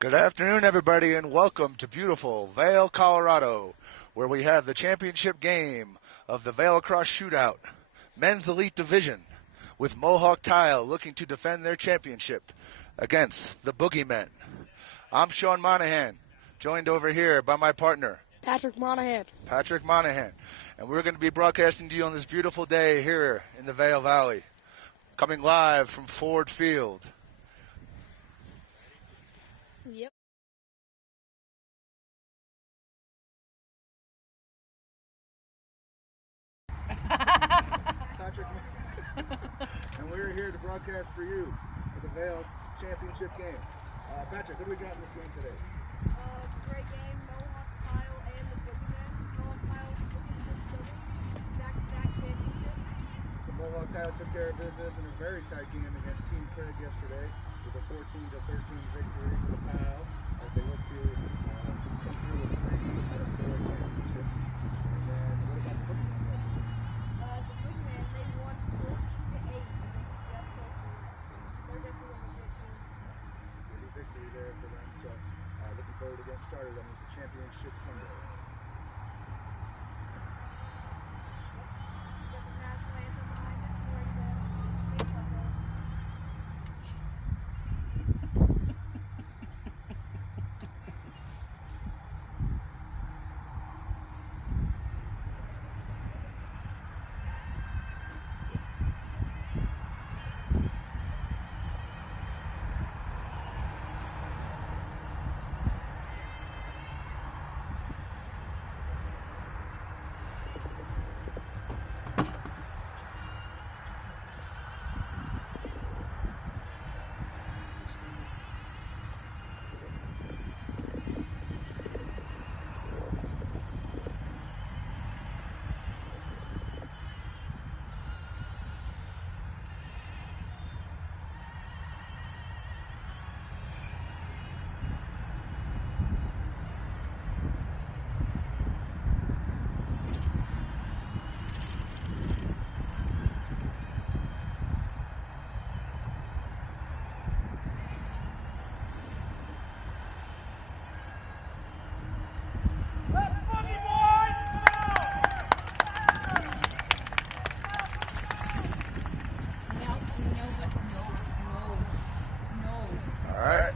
Good afternoon, everybody, and welcome to beautiful Vail, Colorado, where we have the championship game of the Vail Lacrosse Shootout, Men's Elite Division, with Mohawk Tile looking to defend their championship against the Boogeymen. I'm Sean Monahan, joined over here by my partner, Patrick Monahan. And we're going to be broadcasting to you on this beautiful day here in the Vail Valley, coming live from Ford Field. Yep. Patrick, and we're here to broadcast for you for the Vail Championship game. Patrick, what do we got in this game today? It's a great game. Mohawk Tile and the Boogeymen. Mohawk Tile looking for the back-to-back championship. The Mohawk Tile took care of business in a very tight game against Team Craig yesterday with a 14-13 victory for the Tile as they look to come through with 3 out of 4 championships. And then what about the Boogeymen? The Boogeymen, they won 14-8 against Jeff Coastal. So they're definitely a good team. Really victory there for them. So looking forward to getting started on this championship Sunday. Got the national anthem behind us. We're ready to make something.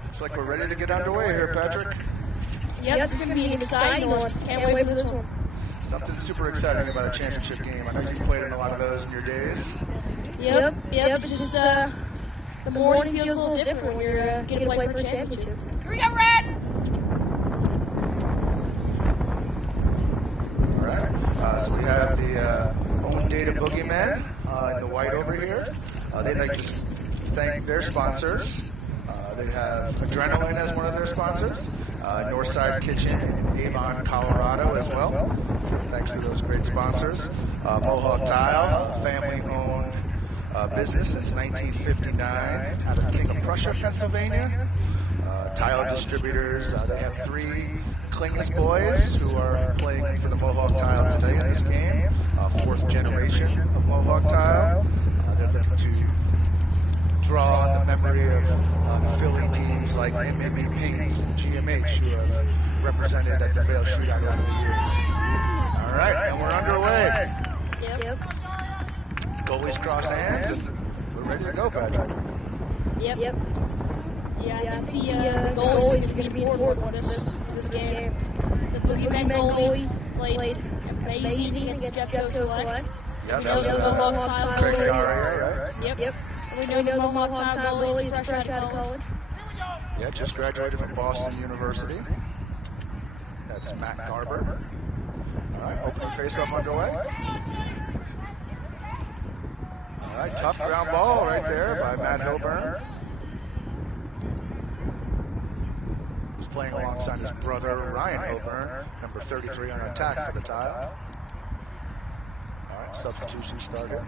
Looks like we're ready to get underway here, Patrick. Yep, it's going to be an exciting one. Can't wait for this one. Something super exciting about a championship game. I know you've played in a lot of those in your days. Yep. It's just the morning feels a little different when you're getting to play for a championship. Here we go, Red! All right. So we have the Own Data Boogeymen in the white over here. They'd like to thank their sponsors. They have Adrenaline as one of their sponsors, Northside Kitchen in Avon, Colorado as well. Thanks to those great sponsors. Mohawk Tile, family-owned business since 1959 out of King of Prussia, Pennsylvania. Tile distributors, they have 3 Klingles boys who are playing for the Mohawk Tile today in this game. 4th generation of Mohawk Tile. They're looking to draw on the memory of the Philly teams like MMA Paints and GMH who have represented at the Vail Shootout over the years. All right, and we're underway. Yep. Goalies cross hands, and we're ready to go, Patrick. Yep. Yeah, I think the goalies are going to be important for this game. The Boogeyman goalie played amazing against Jeff Select. Yeah, that was Craig Garrier, right? Yep. We know the Mohawk Tile goalie is fresh out of college. Yeah, just graduated from Boston University. That's Matt Garber. All right, opening face-off underway. All right, tough ground ball right there by Matt Hilburn, who's playing alongside his brother Ryan Hilburn, number 33 on attack for the Tile. All right, substitution started.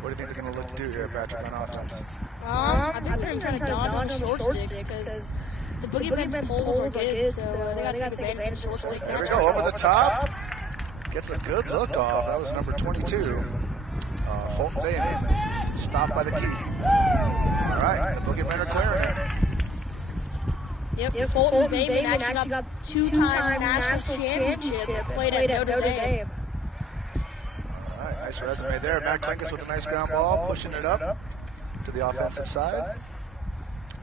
What do you think they're going to look to do here, Patrick, on offense? I think they're going to try to dodge those short sticks because the Boogeyman's poles are good, so they got to take advantage of short sticks. There we go, over the top. Gets a good look off. That was number 22. Fulton Bain. Stopped by the key. All right, the Boogeymen are clearing it. Yep. Fulton Bateman actually got two-time national championship. Played at Notre Dame. All right, nice resume there. Matt Klinkus with a nice ground ball, pushing it up to the offensive side.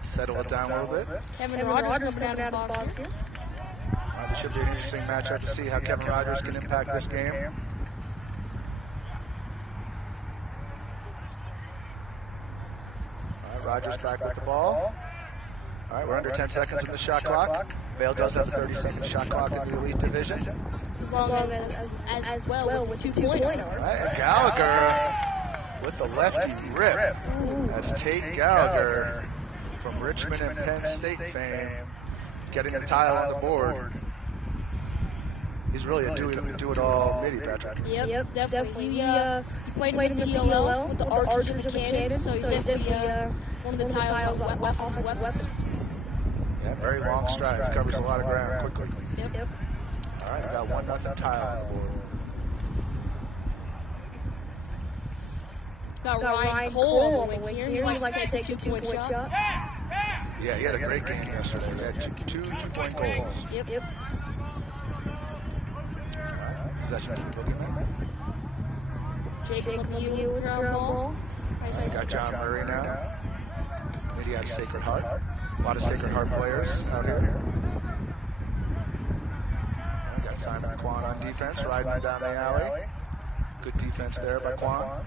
Settle it down a little bit. Kevin Rogers coming out of the box here. This should be an interesting matchup to see how Kevin Rogers can impact this game. All right, Rogers back with the ball. All right, we're under 10 seconds in the shot clock. Vail does have a 30-second shot clock in the elite division. As long as well with 2.0. All right, and Gallagher with the lefty rip. That's Tate Gallagher from Richmond and Penn State fame, getting a tile on the board. He's really a do-it-all midi, Patrick. Yep, definitely. He played in the PLL with the Archers and the Cannons, so he's definitely one of the tiles on offensive weapons. Yeah, very long strides, covers a lot of ground quickly. Yep. All right, we got 1-0 tile on the board. Got Ryan Cole on the wing here. He likes to take a two-point shot. Yeah, he had a great game yesterday. He had two two-point goals. Yep. Possession of the boogeyman. Jacob Liu with ground ball. We got John Murray now. Maybe he has Sacred Heart. A lot of Sacred Heart players out here. We got Simon Kwan on defense, riding down the alley. Good defense there by Kwan.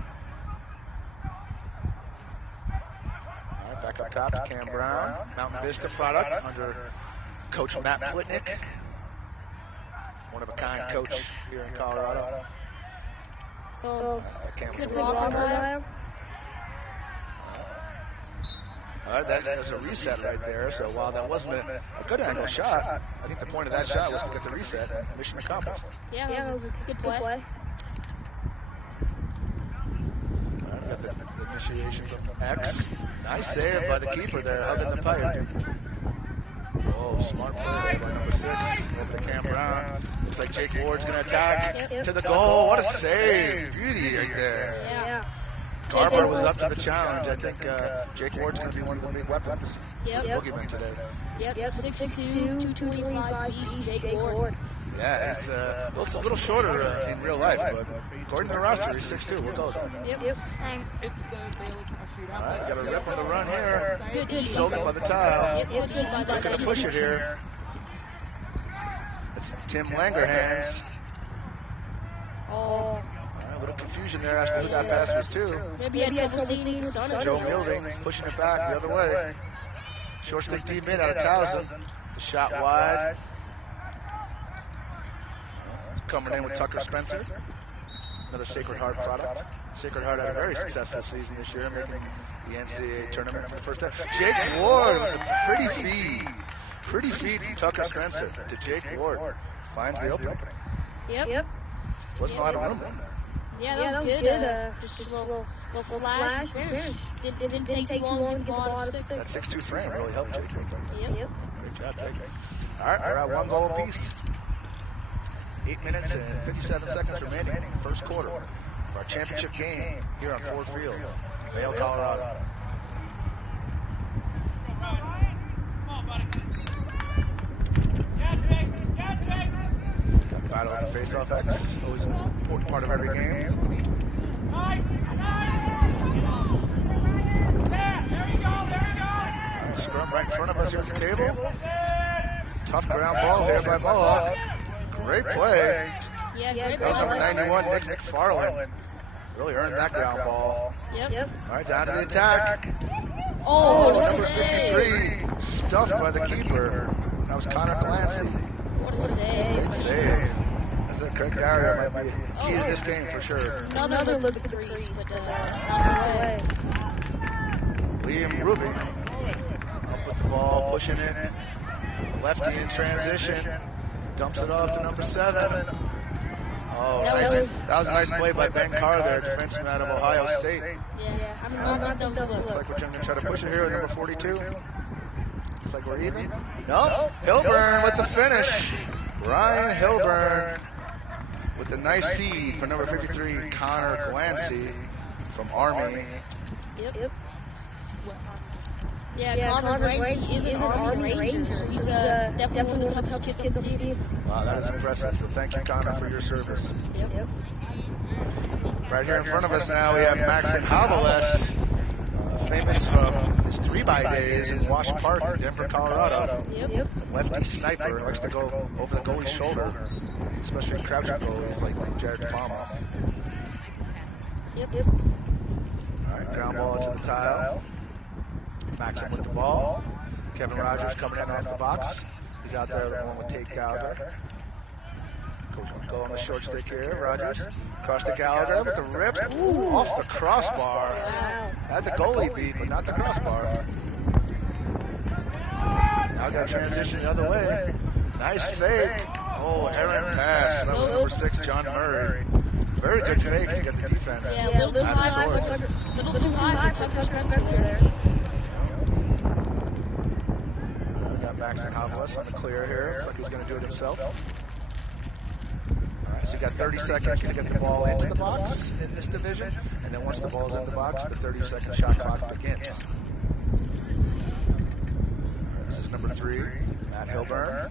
Back up top to Cam Brown, Mountain Vista product under Coach Matt Plitnick. One of a kind coach here in Colorado. Good block on Ryan. All right, that was a reset right there. So while that wasn't a good angle shot, I think the point of that shot was to get the reset. Mission accomplished. Yeah, that was a good play. All right, we got the initiation from X. Nice save by the keeper there, hugging the pipe. Oh, smart play there by number 6. Over to Cam Brown. Looks like Jake Ward's going to attack to the goal. What a save. Beauty right there. Yeah. Garber was up to the challenge. I think Jake Ward's going to be one of the big weapons. Yep. Boogeyman today. Yep. 6'2", 225 beast Jake Ward. Yeah, he looks a little shorter in real life, but according to the roster, he's 6'2". We'll go with that. Yep. And it's the Vail Lacrosse Shootout. All right, got a rip on the run here. Good. Soaked by the tile. Yep. Looking to push it here. It's Tim Langerhans. Oh. A little confusion there as to who that pass was to. Maybe he had trouble seeing his son. Joe Milding pushing it back the other way. Short stick deep in out of Towson. The shot wide. Coming in with Tucker Spencer. Another Sacred Heart product. Sacred Heart had a very successful season this year, making the NCAA tournament for the first time. Jake Ward with a pretty feed. Pretty feed from Tucker Spencer to Jake Ward. Finds the opening. Yep. Wasn't a lot of room there. Yeah, that was good. Just a little flash and finish. Didn't take too long to get the ball out of the stick. That 6'2" frame really helped Jake. Yep. Great job, Jake. All right, we're at 1 goal apiece. 8 minutes and 57 seconds remaining in the first quarter of our championship game here on Ford Field, Vail, Colorado. Battle at the face-off X, always an important part of every game. Scrum right in front of us here at the table. Tough ground ball here by Mohawk. Great play. Yeah, that was number 91, Nick McFarland. Really earned that ground ball. Yep. All right, down to the attack. Oh, number 53, stuffed by the keeper. That was Connor Glancy. What a save. Great save. That's it. Craig Darrier might be key to this game for sure. Another look at the crease, but not the way. Liam Ruby up with the ball, pushing it. Lefty in transition. Dumps it off to number 7. Oh, that was a nice play by Ben Carr there, defenseman out of Ohio State. Yeah. I mean, not the look. Looks like we're going to try to push it here with number 42. Looks like we're even. No, Hilburn with the finish. Ryan Hilburn with a nice feed for number 53, Connor Glancy from Army. Yep. Yeah, Connor Ranks, he's an Army Ranger, so he's definitely one of the toughest kids on the team. Wow, that is impressive. So thank you, Connor, for your service. Yep. Right here in front of us now, we have Max and Havales, famous from his 3x days in Wash Park, Denver, Colorado. Yep. Lefty sniper, likes to go over the goalie's shoulder, especially crouching goalies like Jared Palma. Yep. All right, ground ball into the tile. Maxim with the ball. Kevin Rogers coming in off the box. He's out there along with Tate Gallagher. Coach will go on the short stick here. Rogers across to Gallagher with the rip. Ooh, off the crossbar. Wow. Had the goalie beat, but not the crossbar. Now got to transition the other way. Nice fake. Oh, errant pass. That was number 6, John Murray. Very good fake to get the defense. Yeah, a little too high for touch Spencer there. Max and Havales on the clear here. Looks like he's going to do it himself. All right, so you got 30 seconds to get the ball into the box in this division, and then once the ball's in the box, the 30-second shot clock begins. This is number 3, Matt Hilburn.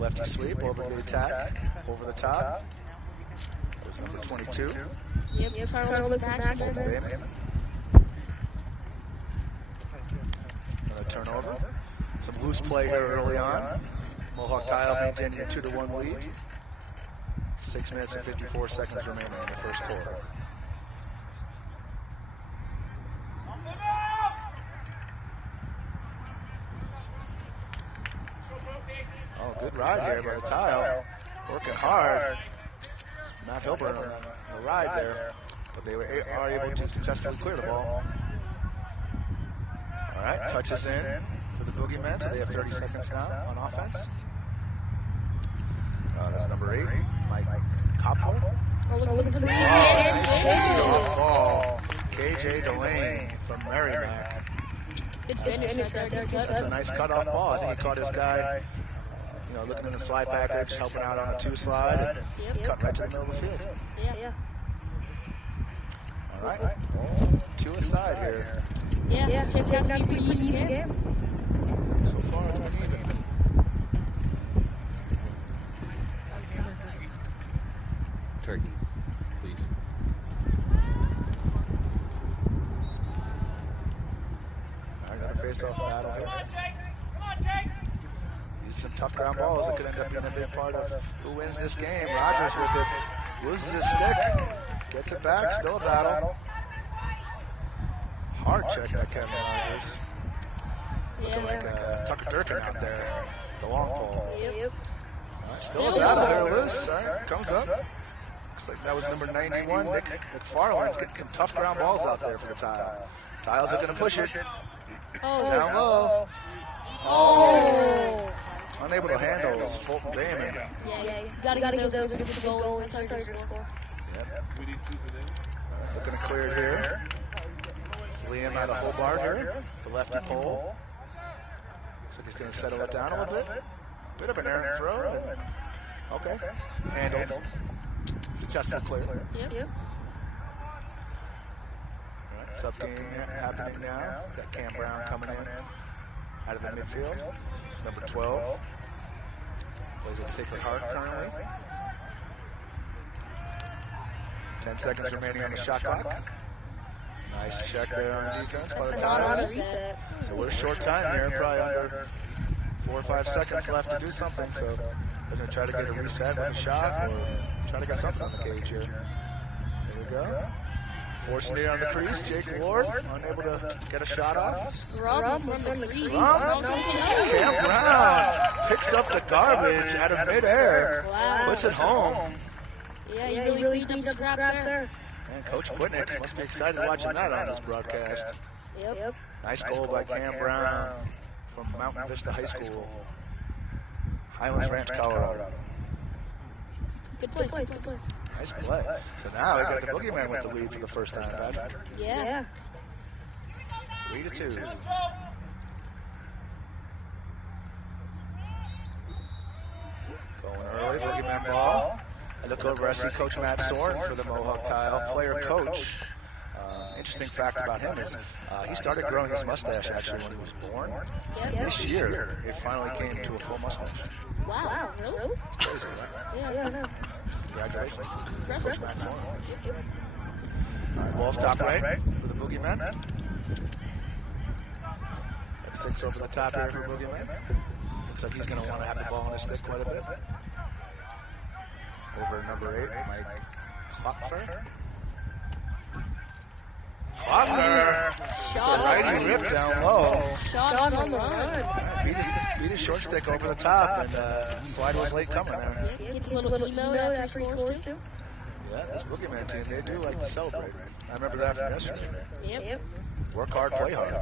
Lefty sweep over the attack, over the top. That was number 22. Yep, trying to look for Maxim. Another turnover. Some loose play here early on. Mohawk Tile maintaining a 2-1 lead. 6 minutes and 54 seconds remaining in the first quarter. Oh, good ride here by the Tile. Working hard. Matt Hilburn on the ride there, but they are able to successfully clear the ball. All right, touches in for the Boogeymen, so they have 30 seconds now on offense. That's number 8, Mike Kopler. Looking for the easy Off ball. KJ Delane from Merrimack. Good finish right there. That's a nice cutoff ball. I think he caught his guy, looking in the slide package, helping out on a 2 slide, and cut right to the middle of the field. Yeah. All right, 2 aside here. Yeah. Check out to be pretty even game. So far, it's been even. Turkey, please. All right, got a face-off battle here. These are some tough ground balls that could end up being a big part of who wins this game. Rogers with it, loses his stick, gets it back, still a battle. Hard check by Kevin Rogers. Looking like Tucker Durkin out there, the long pole. Yep. All right, still a battle here, Liz. All right, comes up. Looks like that was number 91, Nick McFarland's getting some tough ground balls out there for the Tile. Tiles are going to push it. Down low. Oh. Unable to handle Fulton Damon. Yeah. Gotta get those to go inside your score. Yep. Looking to clear it here. It's Liam out of Hobart here. The lefty pole. Looks like he's going to settle it down a little bit. Bit of an errant throw. Okay. Handled. Successful clear. Yep. Sub-game happening now. Got Cam Brown coming in out of the midfield. Number 12. Plays at Sacred Heart currently. 10 seconds remaining on the shot clock. Nice check there on defense by the Tile. So we're a short time here, probably under 4 or 5 seconds left to do something. So they're going to try to get a reset with a shot or try to get something on the cage here. Here we go. Forcing it on the crease, Jake Ward, unable to get a shot off. Scrub from the crease. Cam Brown picks up the garbage out of midair, puts it home. Yeah, he really cleaned up the scrap there. And Coach Quitnick must be excited watching that on this broadcast. Yep. Nice goal by Cam Brown from Mountain Vista High School, Highlands Ranch, Colorado. Good place. Nice play. So now we got the Boogeyman with the lead for the first time, Patrick. Yeah. 3-2. Going early, Boogeyman ball. I look over, I see Coach Matt Soren for the Mohawk Tile, player coach interesting fact about him is he started growing his mustache actually when he was born. Yep. This year, it finally came to a full mustache. Wow, really? It's crazy, right? Yeah, I know. Congratulations to Impressive. Matt Sorn. All right, ball's top right for the Boogeyman. That's 6 over the top here for Boogeyman. Looks like he's going to want to have the ball on his stick quite a bit. Over number 8, Mike Klopfer. Klopfer! Shot. Righty rip down low. Shot on the run. Beat his short stick over the top, and slide was late coming there. It's a little emo after he scores, too. Yeah, this Boogeyman team, they do like to celebrate. I remember that from yesterday. Yep. Work hard, play hard.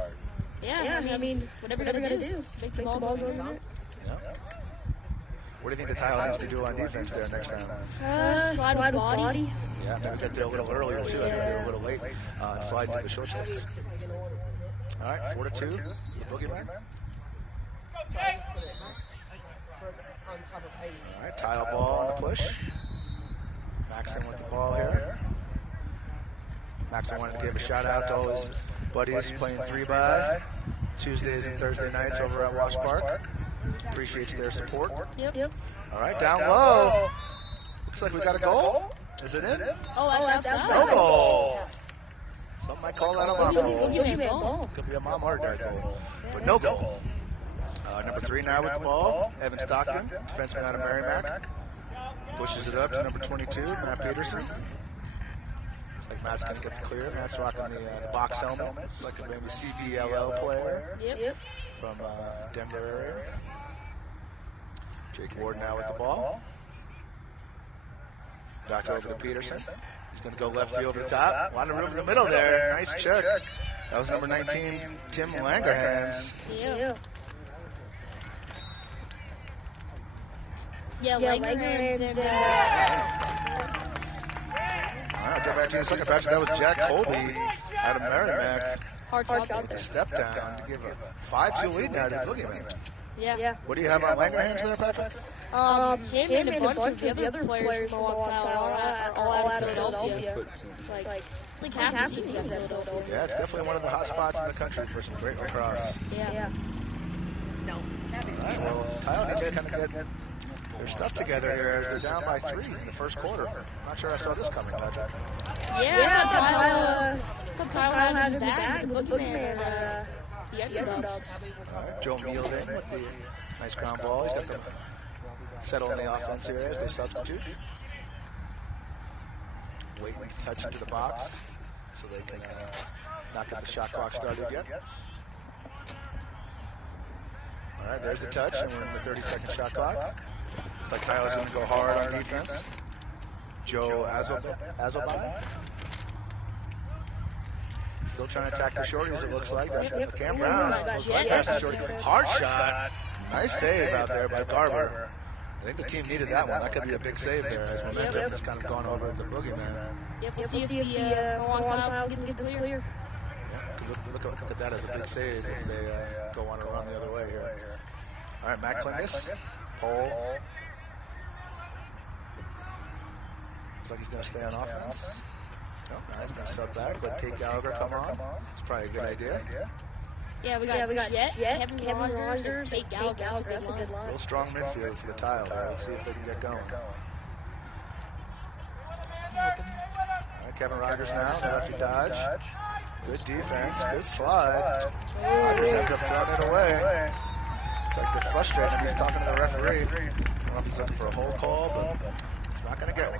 Yeah, I mean, whatever you're going to do, make the ball go in there. Yeah. What do you think the Tile needs to do on defense there next time? Slide with body. Yeah, maybe get there a little earlier too. I think they're a little late. And slide to the short sticks. All right, 4-2 to the Boogeyman. All right, Tile ball on the push. Maxon with the ball here. Maxon wanted to give a shout out to all his buddies playing 3x Tuesdays and Thursday nights over at Wash Park. Appreciates their support. Yep. All right, down low. Looks like we got a goal. Is it in? Oh, that's outside. No goal. Some might call that a mama goal. Boogeyman ball. Could be a mom or dad goal, but no goal. Number 3 now with the ball. Evan Stockton, defenseman out of Merrimack. Pushes it up to number 22, Matt Peterson. Looks like Matt's going to get the clear. Matt's rocking the box helmet. Looks like a maybe CBLL player Yep. from Denver area. Jake Ward now with the ball. Back over to Peterson. He's going to go left field to the top. A lot of room in the middle there. Nice check. That was number 19, Tim Langerhans. Yeah, Langerhans and All right, get back to the second batch. That was Jack Colby out of Merrimack. hard shot With a step down to give a 5-2 lead now to the Boogeyman. Yeah. What do you have on Langerhans there, Patrick? Him and a bunch of the other players from Tile are all out of Philadelphia. Like half the team's out of Philadelphia. Yeah, it's definitely one of the hot spots in the country for some great lacrosse. Yeah. All right, well, Tile needs to kind of get their stuff together here as they're down by 3 in the first quarter. Not sure I saw this coming, Patrick. Yeah, Tile had to be back. The Boogeyman, the underdogs. All right, Joe Mielden with the nice ground ball. He's got them settle in the offense here as they substitute. Waiting to touch into the box so they can not get the shot clock started yet. All right, there's the touch, and we're in the 30-second shot clock. Looks like Tyler's going to go hard on defense. Joe Azobai. Still trying to attack the shorties, it looks like. That's Cam Brown. Hard shot. Nice save out there by Garber. I think the team needed that one. That could be a big save there as momentum has kind of gone over the Boogeyman. Yep, we'll see if the Tile can get this clear. Yeah, look at that as a big save if they go on a run the other way here. All right, Matt Klingus, Pole. Looks like he's going to stay on offense. Nope, he's going to sub back, but take Gallagher come on. It's probably a good idea. Yeah, we got Jet, Kevin Rogers, Tate Gallagher. That's a good line. Real strong midfield for the Tile there. Let's see if they can get going. All right, Kevin Rogers now, lefty dodge. Good defense, good slide. Rogers ends up throwing it away. It's like they're frustrated. He's talking to the referee. I don't know if he's looking for a hold call, but he's not going to get one.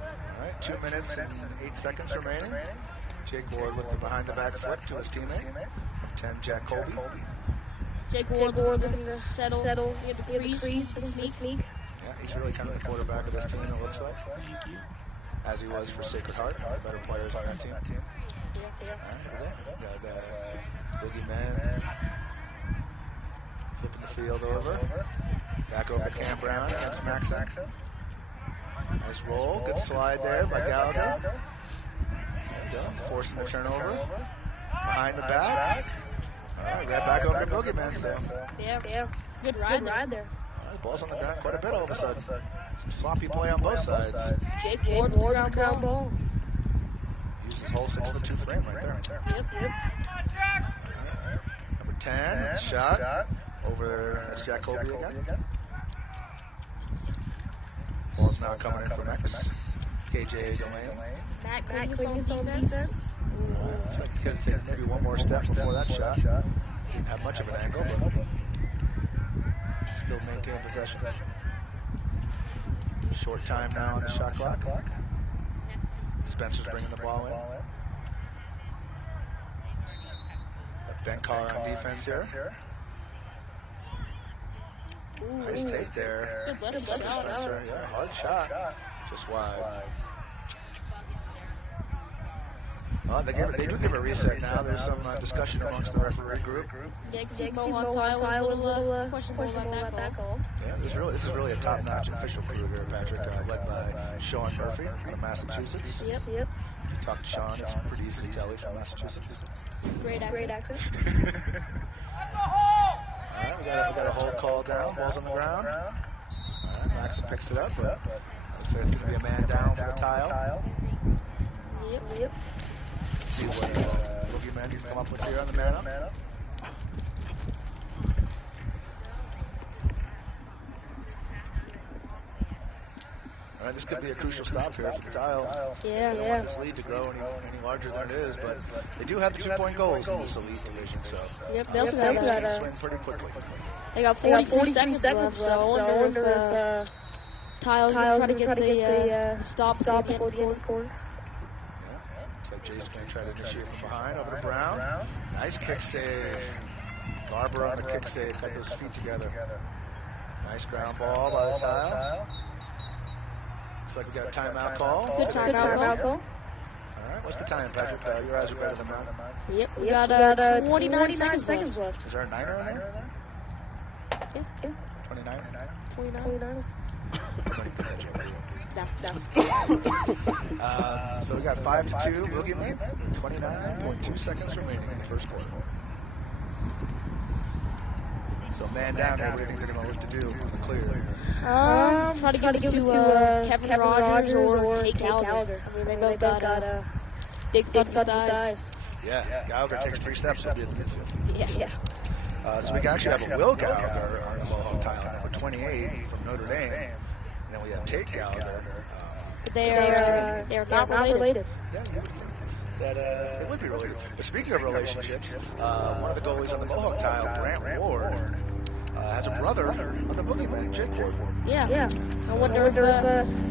All right, 2 minutes and 8 seconds remaining. Jake Ward with the behind-the-back flip to his teammate. 10, Jack Colby. Jake Ward looking to settle, get the crease, the sneak. Yeah, he's really kind of the quarterback of this team, it looks like. As he was for Sacred Heart, one of the better players on that team. Yeah. All right, got Boogeyman flipping the field over. Back over to Cam Brown against Maxon. Nice roll, good slide there by Gallagher. There we go, forcing the turnover. Behind the back. All right, right back over to Boogeyman. So. Yeah. Good ride there. All right, the ball's on the ground quite a bit all of a sudden. Some sloppy play on both sides. Jake Ward, ground ball. whole 6'2" frame right there. Yep. Number 10, shot over. That's Jack Colby again. Ball's now coming in from X. KJ Delane. Matt Clingus on defense. Looks like he could have taken maybe one more step before that shot. Didn't have much of an angle, but still maintain possession. Short time now on the shot clock. Spencer's bringing the ball in. Benkar on defense here. Nice take there. Good shot. Yeah, hard shot. Just wide. They do give a reset now. There's some discussion amongst the referee group. Yeah, because Mohawk Tile was a little questionable about that call. Yeah, this is really a top-notch official crew here, Patrick, led by Sean Murphy from Massachusetts. Yep. If you talk to Sean, it's pretty easy to tell he's from Massachusetts. Great accent. All right, we got a hold call down. Ball's on the ground. All right, Maxon picks it up, but looks like it's going to be a man down for the tile. Yep. Let's see what boogeyman can come up with here on the man up. All right, this could be a crucial stop here for the tile. Yeah. They don't want this lead to grow any larger than it is, but they do have the 2-point goals in this elite division, so Yep, they also got swing pretty quickly. They got 43 seconds left, so I wonder if Tile's going to try to get the stop before the end of the quarter. Looks like Jay's going to try to initiate from behind over to Brown. Nice kick save. Barber on the kick save. Cut those feet together. Nice ground ball by the tile. Looks like we got a timeout call. Good timeout call. All right, what's the time, Patrick? Your eyes are better than mine. Yep, we got 29 seconds left. Is there a niner in there? Yeah. 29? 29. So we got 5-2 boogeyman. 29.2 seconds remaining in the first quarter. So man down here, what do you think they're going to look to do in the clear? Try to give it to Kevin Rogers or Tate Gallagher. I mean, they both got big thighs. Yeah, Gallagher takes 3 steps to be at the midfield. Yeah. So we actually have a Will Gallagher on the Mohawk tile, number 28 from Notre Dame. And then we have Tate Gallagher. They are not related. Yeah, you would think that they would be related. But speaking of relationships, one of the goalies on the Mohawk tile, Brant Ward, has a brother on the boogeyman, Jake Ward. Yeah. I wonder if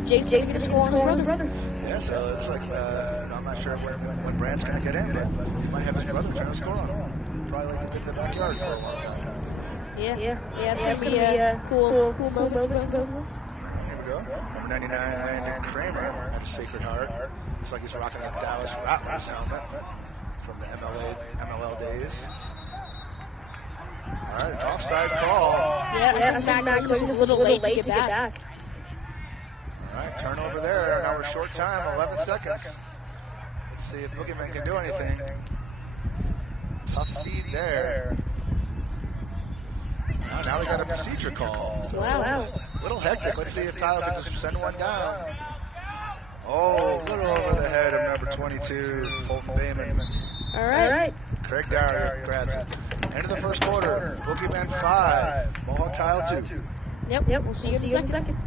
Jake's going to score on his brother. Yeah, so it looks like, I'm not sure when Brant's going to get in, but he might have his brother trying to score on him. Probably like to get the backyard for a long time. Yeah, it's going to be a cool moment for both of them. Here we go. Number 99, Landon Kramer at a Sacred Heart. Looks like he's rocking that Dallas Rattlers helmet from the MLL days. All right, offside call. Yeah, I think Matt was a little late to get back. All right, turnover there. Now we're short time, 11 seconds. Let's see if Boogeyman can do anything. Tough feed there. Now we got a procedure call. So Wow. A little hectic. Let's see if Tyler can just send one down. Oh, a little over the head of number 22, Fulton Bayman. All right. Craig Dyer grabs it. End of the first quarter. Boogeyman 5, Mohawk Tile 2. Yep. We'll see you in a second.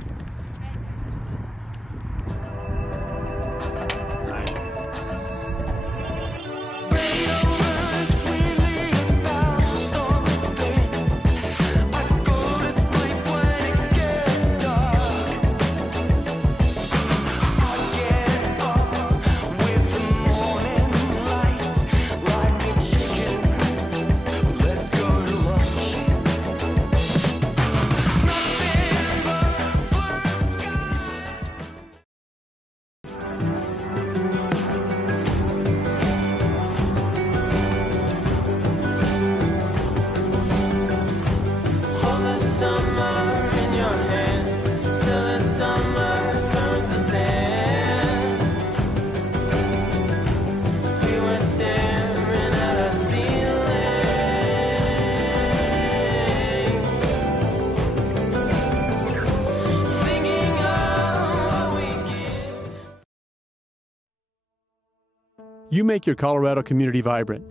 You make your Colorado community vibrant.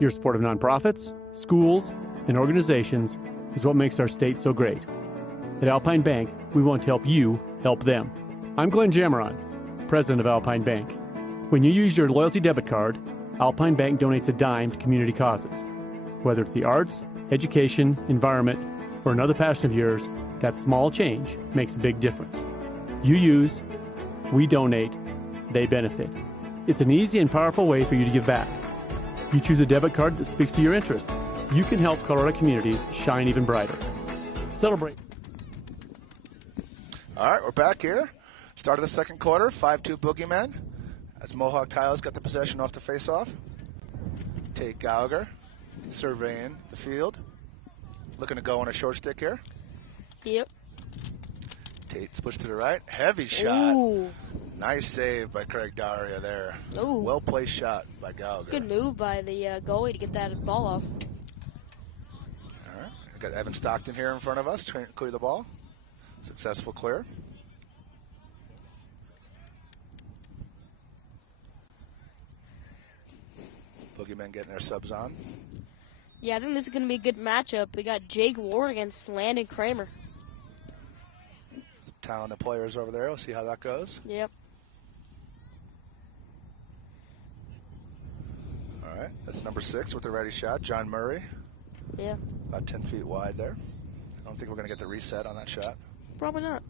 Your support of nonprofits, schools, and organizations is what makes our state so great. At Alpine Bank, we want to help you help them. I'm Glenn Jameron, president of Alpine Bank. When you use your loyalty debit card, Alpine Bank donates a dime to community causes. Whether it's the arts, education, environment, or another passion of yours, that small change makes a big difference. You use, we donate, they benefit. It's an easy and powerful way for you to give back. You choose a debit card that speaks to your interests. You can help Colorado communities shine even brighter. Celebrate. All right, we're back here. Start of the second quarter, 5-2 Boogeyman. As Mohawk Tiles got the possession off the face-off. Tate Gallagher surveying the field. Looking to go on a short stick here. Yep. Tate splits to the right. Heavy shot. Ooh. Nice save by Craig Daria there. Ooh. Well-placed shot by Gallagher. Good move by the goalie to get that ball off. All right. We've got Evan Stockton here in front of us trying to clear the ball. Successful clear. Boogeymen getting their subs on. Yeah, I think this is going to be a good matchup. We got Jake Ward against Landon Kramer. Some talented players over there. We'll see how that goes. Yep. All right. That's number 6 with the ready shot. John Murray. Yeah. About 10 feet wide there. I don't think we're going to get the reset on that shot. Probably not.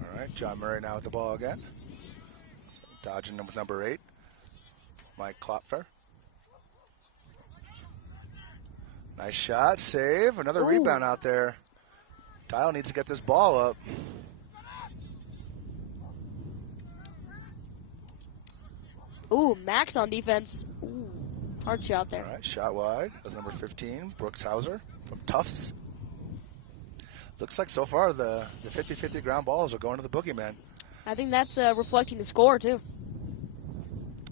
All right. John Murray now with the ball again. Dodging with number 8. Mike Klopfer. Nice shot, save. Another rebound out there. Tile needs to get this ball up. Ooh, Max on defense. Ooh, hard shot there. All right, shot wide. That's number 15, Brooks Hauser from Tufts. Looks like so far the 50-50 ground balls are going to the Boogeyman. I think that's reflecting the score, too.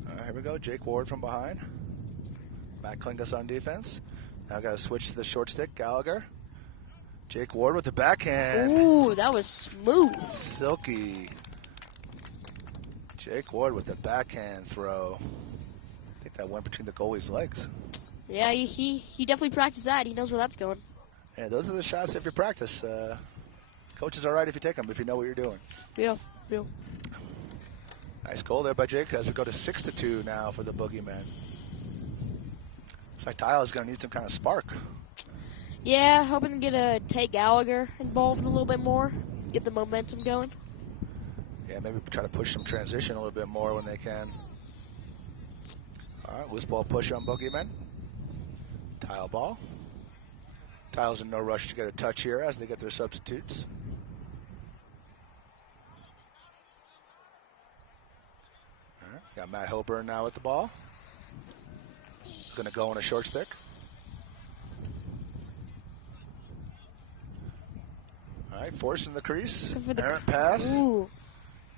All right, here we go. Jake Ward from behind. Matt Klingus on defense. Now got to switch to the short stick. Gallagher. Jake Ward with the backhand. Ooh, that was smooth. Silky. Jake Ward with the backhand throw. I think that went between the goalie's legs. Yeah, he definitely practiced that. He knows where that's going. Yeah, those are the shots if you practice. Coach is all right if you take them, if you know what you're doing. Yeah. Nice goal there by Jake as we go to 6-2 now for the Boogeyman. Looks like Tile is going to need some kind of spark. Yeah, hoping to get Tate Gallagher involved a little bit more, get the momentum going. Yeah, maybe try to push some transition a little bit more when they can. All right, loose ball push on Boogeyman. Tile ball. Tile's in no rush to get a touch here as they get their substitutes. All right, got Matt Hilburn now with the ball. Going to go on a short stick. All right, forcing the crease. Errant pass. Ooh.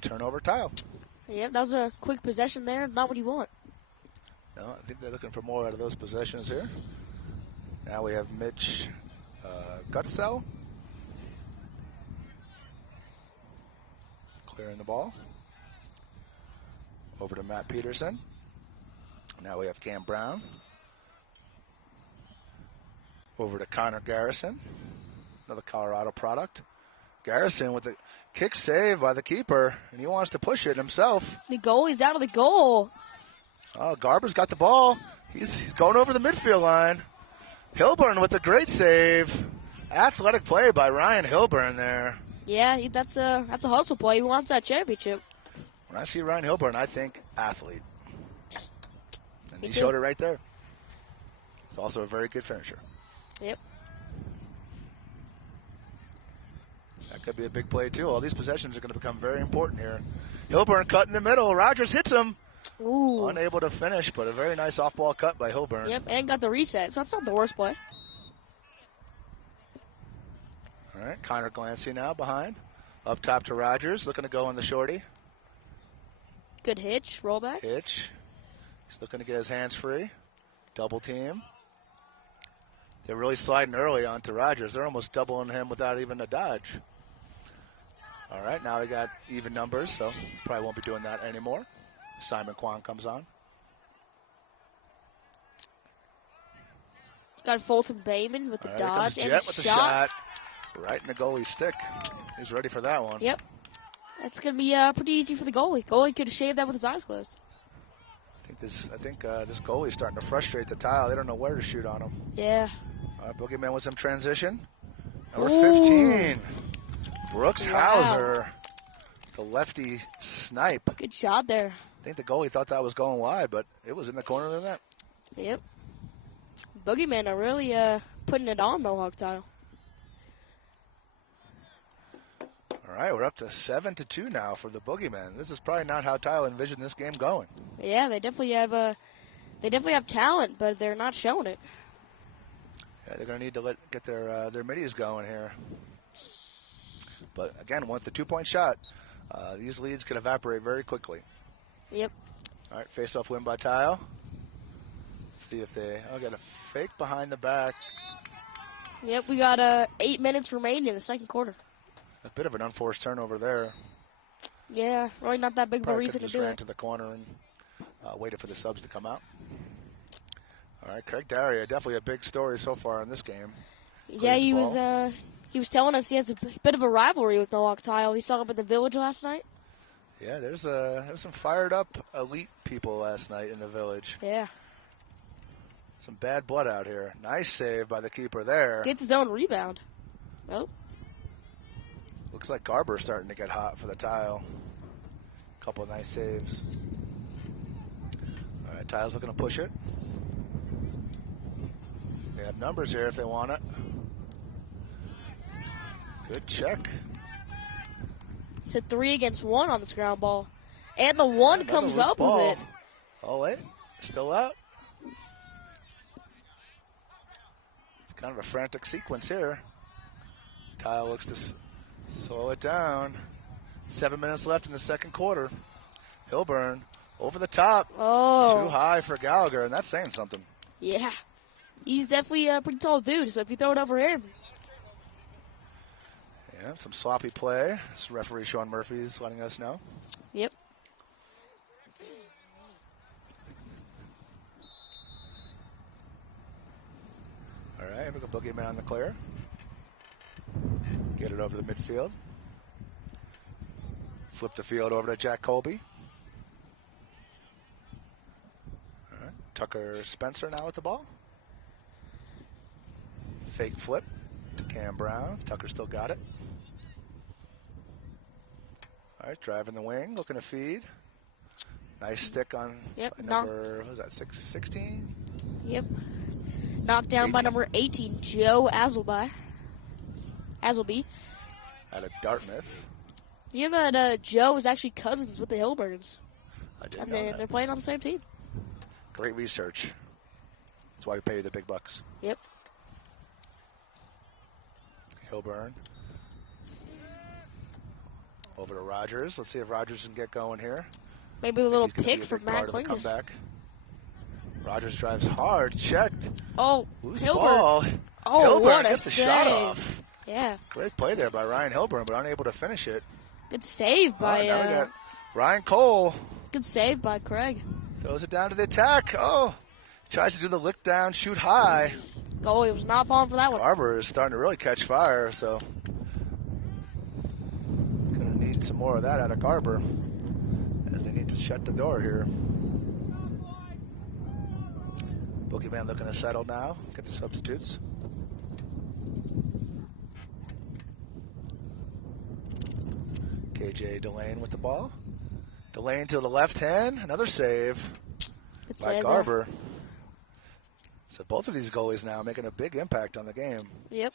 Turnover Tile. Yep, that was a quick possession there. Not what you want. No, I think they're looking for more out of those possessions here. Now we have Mitch Gutsell. Clearing the ball. Over to Matt Peterson. Now we have Cam Brown. Over to Connor Garrison. Another Colorado product. Garrison with the kick save by the keeper, and he wants to push it himself. The goalie's out of the goal. Oh, Garber's got the ball. He's going over the midfield line. Hilburn with a great save. Athletic play by Ryan Hilburn there. Yeah, that's a hustle play. He wants that championship. When I see Ryan Hilburn, I think athlete. And Me he too. showed it right there. He's also a very good finisher. Yep. That could be a big play, too. All these possessions are going to become very important here. Hilburn cut in the middle. Rogers hits him. Ooh. Unable to finish, but a very nice off-ball cut by Hilburn. Yep, and got the reset, so it's not the worst play. All right, Connor Glancy now behind. Up top to Rogers, looking to go on the shorty. Good hitch, rollback. Hitch. He's looking to get his hands free. Double team. They're really sliding early onto Rogers. They're almost doubling him without even a dodge. All right, now we got even numbers, so probably won't be doing that anymore. Simon Kwan comes on. Got Fulton Bayman with the All right, here comes dodge and Jet the with the shot. shot. Right in the goalie's stick. He's ready for that one. Yep. That's going to be pretty easy for the goalie. Goalie could have shaved that with his eyes closed. I think this goalie's starting to frustrate the Tile. They don't know where to shoot on him. Yeah. Boogeyman with some transition. Number Ooh. 15. Brooks Wow. Hauser. The lefty snipe. Good shot there. I think the goalie thought that was going wide, but it was in the corner of the net. Yep. Boogeyman are really putting it on Mohawk Tile. All right, we're up to 7-2 now for the Boogeyman. This is probably not how Tile envisioned this game going. Yeah, they definitely have talent, but they're not showing it. Yeah, they're going to need to get their middies going here. But again, with the 2-point shot, these leads could evaporate very quickly. Yep. All right, face-off win by Tile. Let's see if they get a fake behind the back. Yep, we got 8 minutes remaining in the second quarter. A bit of an unforced turnover there. Yeah, really not that big of a Probably reason could've to just do ran it. to the corner and waited for the subs to come out. All right, Craig Daria, definitely a big story so far in this game. Yeah, Clears the ball. he was telling us he has a bit of a rivalry with Mohawk Tile. He saw him at the Village last night. Yeah, there was some fired up elite people last night in the Village. Yeah. Some bad blood out here. Nice save by the keeper there. Gets his own rebound. Oh. Looks like Garber's starting to get hot for the Tile. Couple of nice saves. All right, Tile's looking to push it. They have numbers here if they want it. Good check. It's a 3 against 1 on this ground ball. And the one Another comes loose up ball. with it. Oh, wait. Still out. It's kind of a frantic sequence here. Tile looks to slow it down. 7 minutes left in the second quarter. Hilburn over the top. Oh. Too high for Gallagher, and that's saying something. Yeah. He's definitely a pretty tall dude, so if you throw it over him. Yeah, some sloppy play. This referee Sean Murphy is letting us know. Yep. All right, we got Boogeyman on the clear. Get it over the midfield. Flip the field over to Jack Colby. All right, Tucker Spencer now with the ball. Fake flip to Cam Brown. Tucker still got it. All right, driving the wing, looking to feed. Nice stick on number, what was that, 16? Yep. Knocked down 18. by number 18, Joe Azelby. Out of Dartmouth. You know that Joe is actually cousins with the Hilburns. I didn't And know that. they're playing on the same team. Great research. That's why we pay you the big bucks. Yep. Hilburn. Over to Rogers. Let's see if Rogers can get going here. Maybe a little He's gonna be pick a from big Matt part of the Klingus. comeback. Rogers drives hard. Checked. Oh, Loose Hilburn. ball. Oh, Hilburn what a gets the shot save. off. Yeah. Great play there by Ryan Hilburn, but unable to finish it. Good save All right, now we by got Ryan Cole. good save by Craig. Throws it down to the attack. Oh, tries to do the lick down, shoot high. Goalie was not falling for that one. Garber is starting to really catch fire, so gonna need some more of that out of Garber as they need to shut the door here. Boogeyman looking to settle now, get the substitutes. KJ Delane with the ball. Delane to the left hand, another save Good by save there. Garber. So both of these goalies now making a big impact on the game. Yep.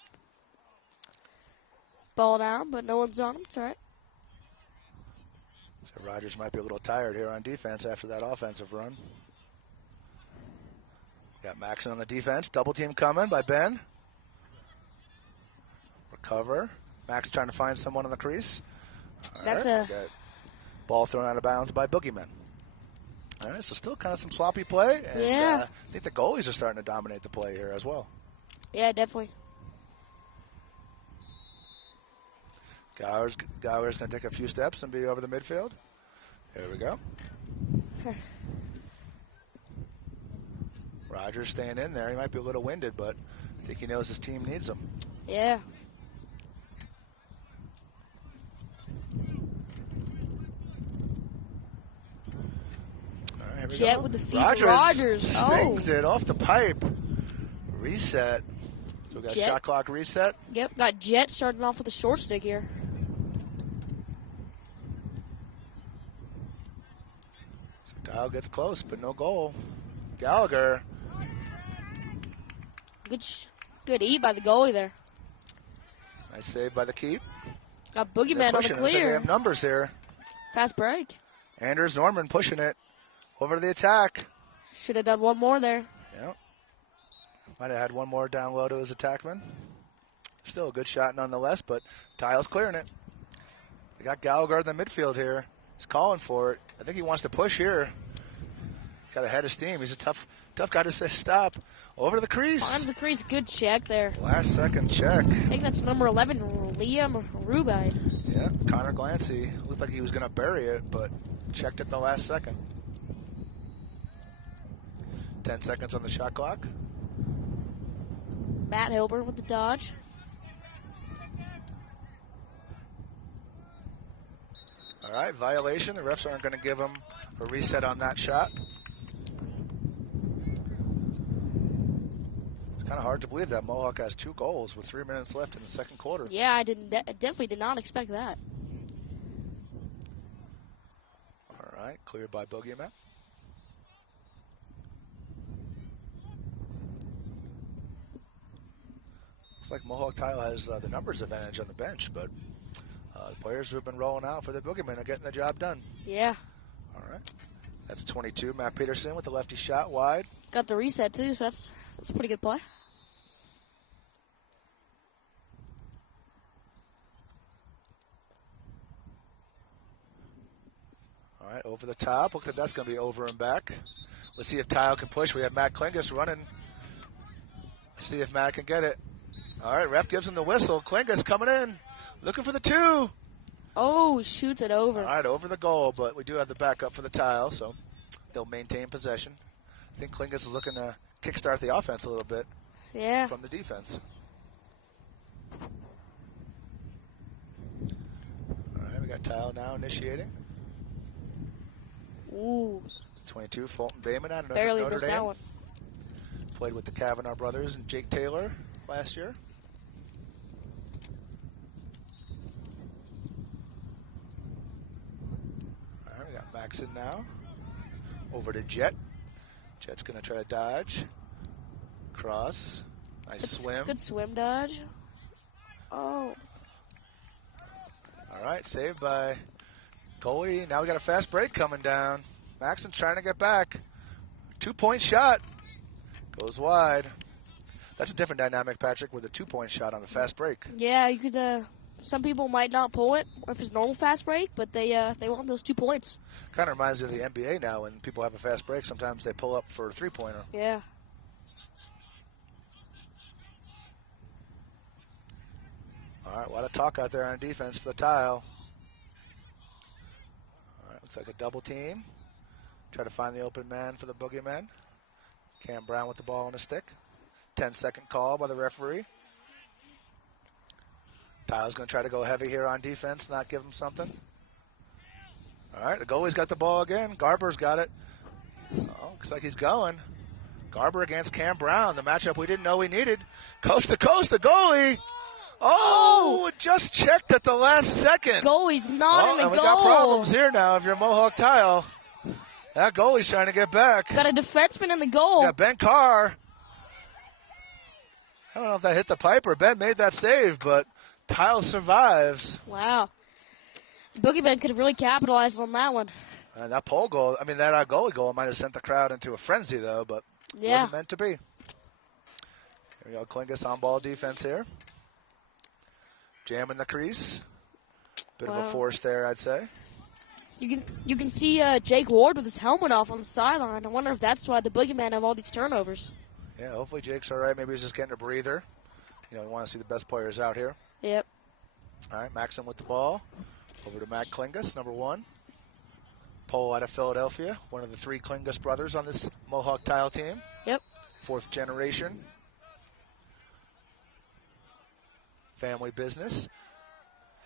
Ball down, but no one's on him. It's all right. So Rogers might be a little tired here on defense after that offensive run. Got Maxon on the defense. Double team coming by Ben. Recover. Max trying to find someone on the crease. All That's right, got ball thrown out of bounds by Boogeyman. All right, so still kind of some sloppy play. And, Yeah. I think the goalies are starting to dominate the play here as well. Yeah, definitely. Gower's going to take a few steps and be over the midfield. There we go. Rogers staying in there. He might be a little winded, but I think he knows his team needs him. Yeah. All right, here we Jet go. with the feed. Rogers. Stings it off the pipe. Reset. So we got Jet. shot clock reset. Yep, got Jet starting off with a short stick here. So Dial gets close, but no goal. Gallagher. Good E by the goalie there. Nice save by the keep. Got They're Boogeyman on the pushing it. Looks like they clear. have numbers here. Fast break. Anders Norman pushing it over to the attack. Should have done one more there. Yep. Might have had one more down low to his attackman. Still a good shot nonetheless, but Tile's clearing it. They got Gallagher in the midfield here. He's calling for it. I think he wants to push here. Got ahead of steam. He's a tough guy to say stop. Over to the crease. Finds the crease. Good check there. Last second check. I think that's number 11, Liam Rubine. Yeah, Connor Glancy. Looked like he was going to bury it, but checked it in the last second. 10 seconds on the shot clock. Matt Hilbert with the dodge. All right, violation. The refs aren't going to give him a reset on that shot. It's kind of hard to believe that Mohawk has 2 goals with 3 minutes left in the second quarter. Yeah, I definitely did not expect that. All right, cleared by Boogeyman. Looks like Mohawk Tile has the numbers advantage on the bench, but the players who have been rolling out for the Boogeyman are getting the job done. Yeah. All right. That's 22. Matt Peterson with the lefty shot wide. Got the reset too, so that's a pretty good play. All right, over the top. Looks like that's going to be over and back. Let's see if Tile can push. We have Matt Klingus running. Let's see if Matt can get it. All right, ref gives him the whistle. Klingus coming in, looking for the 2. Oh, shoots it over. All right, over the goal, but we do have the backup for the Tile, so they'll maintain possession. I think Klingus is looking to kickstart the offense a little bit Yeah. from the defense. All right, we got Tile now initiating. Ooh. 22, Fulton Bayman out of Barely Notre missed Dame. that one. Played with the Kavanaugh brothers and Jake Taylor last year. All right, we got Maxon now. Over to Jet. Jet's going to try to dodge. Cross. Nice swim. Good swim dodge. Oh. All right, saved by goalie. Now we got a fast break coming down. Maxon's trying to get back. 2-point shot. Goes wide. That's a different dynamic, Patrick, with a 2-point shot on the fast break. Yeah, you could. Some people might not pull it if it's normal fast break, but they want those 2 points. Kind of reminds me of the NBA now. When people have a fast break, sometimes they pull up for a 3-pointer. Yeah. All right, a lot of talk out there on defense for the Tile. All right, looks like a double team. Try to find the open man for the Boogeyman. Cam Brown with the ball on a stick. 10-second call by the referee. Tile's going to try to go heavy here on defense, not give him something. All right, the goalie's got the ball again. Garber's got it. Oh, looks like he's going. Garber against Cam Brown, the matchup we didn't know we needed. Coast to coast, the goalie. Oh, just checked at the last second. Goalie's not in the and goal. we got problems here now if you're Mohawk Tile. That goalie's trying to get back. Got a defenseman in the goal. Got Ben Carr. I don't know if that hit the pipe or Ben made that save, but Tile survives. Wow. Boogeyman could have really capitalized on that one. And that pole goal, I mean, that goalie goal might have sent the crowd into a frenzy, though, but Yeah. wasn't meant to be. Here we go, Klingus on ball defense here. Jamming the crease. Bit of a force there, I'd say. You can see Jake Ward with his helmet off on the sideline. I wonder if that's why the Boogeyman have all these turnovers. Yeah, hopefully Jake's all right. Maybe he's just getting a breather. You know, we want to see the best players out here. Yep. All right, Maxon with the ball. Over to Matt Klingus, number 1. Pole out of Philadelphia, one of the 3 Klingus brothers on this Mohawk tile team. Yep. 4th generation. Family business.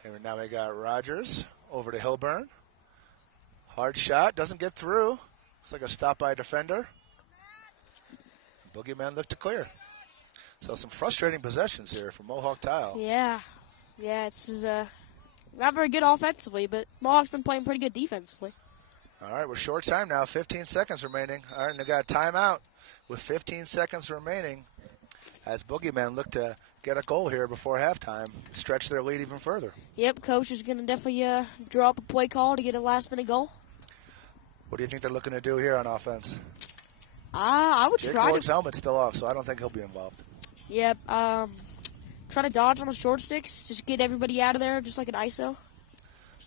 And now we got Rogers over to Hilburn. Hard shot, doesn't get through. Looks like a stop by defender. Boogeyman looked to clear. So some frustrating possessions here for Mohawk tile. Yeah. Yeah, it's not very good offensively, but Mohawk's been playing pretty good defensively. All right, we're short time now, 15 seconds remaining. All right, and they got a timeout with 15 seconds remaining as Boogeyman look to get a goal here before halftime, stretch their lead even further. Yep, coach is going to definitely draw up a play call to get a last-minute goal. What do you think they're looking to do here on offense? I would Jake try Ward's to. helmet's still off, so I don't think he'll be involved. Yep, try to dodge on the short sticks, just get everybody out of there, just like an ISO.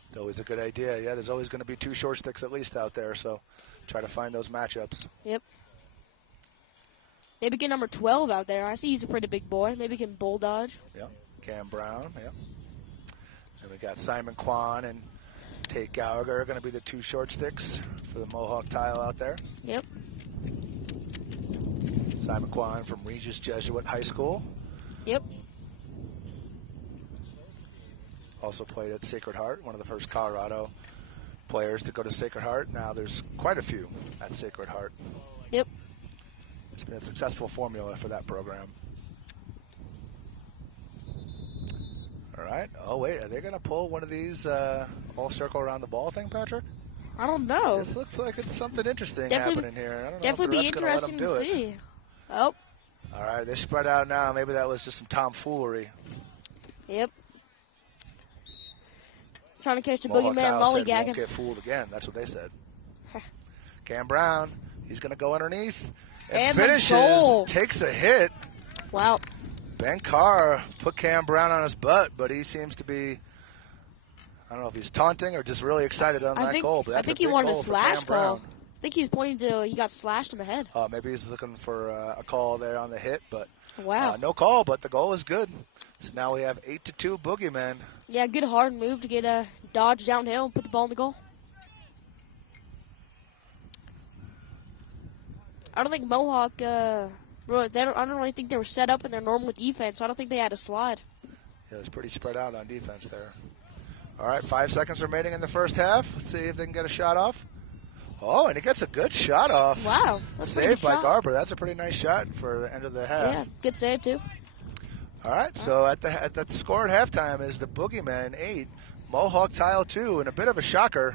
It's always a good idea. Yeah, there's always going to be 2 short sticks at least out there, so try to find those matchups. Yep. Maybe get number 12 out there. I see he's a pretty big boy. Maybe he can bull dodge. Yep, Cam Brown, yep. And we got Simon Kwan and Tate Gallagher are going to be the 2 short sticks for the Mohawk tile out there. Yep. Simon Kwan from Regis Jesuit High School. Yep. Also played at Sacred Heart, one of the first Colorado players to go to Sacred Heart. Now there's quite a few at Sacred Heart. Yep. It's been a successful formula for that program. All right. Oh, wait. Are they going to pull one of these all circle around the ball thing, Patrick? I don't know. This looks like it's something interesting Definitely- happening here. I don't know Definitely if be the ref's interesting gonna to let 'em do it. see. Oh, All right. They spread out now. Maybe that was just some tomfoolery. yep. Trying to catch the Mohawk boogeyman Tile said, won't lollygagging. get fooled again. That's what they said. Cam Brown, he's going to go underneath. And the finishes, goal. takes a hit. Wow. Ben Carr put Cam Brown on his butt, but he seems to be, I don't know if he's taunting or just really excited on that goal. But I that's think a he big wanted a goal for slash Cam call. Brown. I think he was pointing to he got slashed in the head. Maybe he's looking for a call there on the hit, but Wow. no call, but the goal is good. So now we have 8-2 Boogeyman. Yeah, good hard move to get a dodge downhill and put the ball in the goal. I don't think Mohawk, I don't really think they were set up in their normal defense, so I don't think they had a slide. Yeah, it's pretty spread out on defense there. All right, 5 seconds remaining in the first half. Let's see if they can get a shot off. Oh, and he gets a good shot off. Wow. That's a pretty Saved good by shot. Garber. That's a pretty nice shot for the end of the half. Yeah, good save, too. All right, so at the score at halftime is the Boogeyman 8, Mohawk Tile 2, and a bit of a shocker.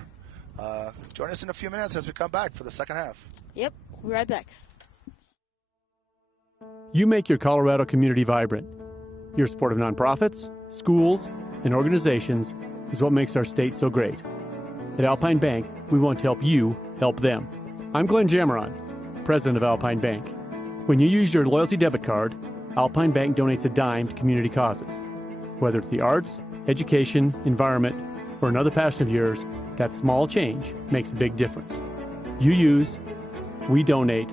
Join us in a few minutes as we come back for the second half. Yep, we'll be right back. You make your Colorado community vibrant. Your support of nonprofits, schools, and organizations is what makes our state so great. At Alpine Bank, we want to help you help them. I'm Glenn Jameron, president of Alpine Bank. When you use your loyalty debit card, Alpine Bank donates a dime to community causes. Whether it's the arts, education, environment, or another passion of yours, that small change makes a big difference. You use, we donate,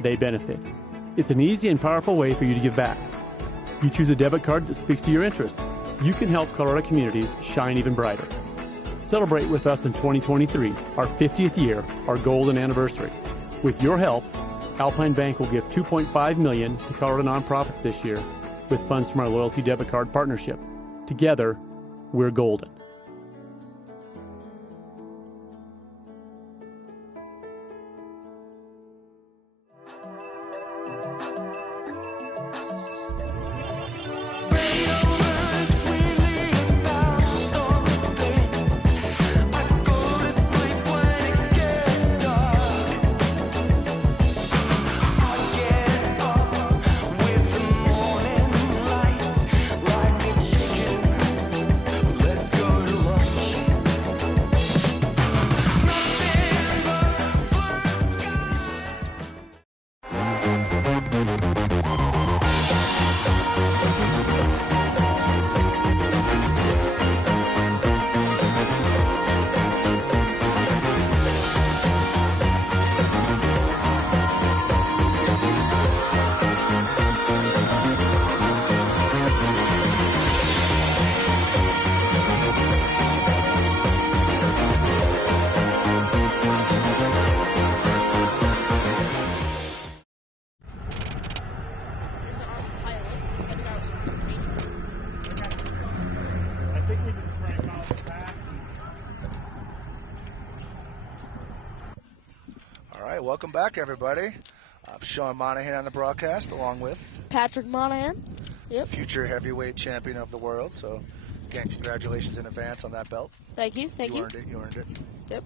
they benefit. It's an easy and powerful way for you to give back. You choose a debit card that speaks to your interests. You can help Colorado communities shine even brighter. Celebrate with us in 2023, our 50th year, our golden anniversary. With your help, Alpine Bank will give $2.5 million to Colorado nonprofits this year with funds from our loyalty debit card partnership. Together, we're golden. Let's go. welcome back, everybody. I'm Sean Monahan on the broadcast, along with Patrick Monahan. Yep. future heavyweight champion of the world. So, again, congratulations in advance on that belt. Thank you. Thank you. You earned it. Yep.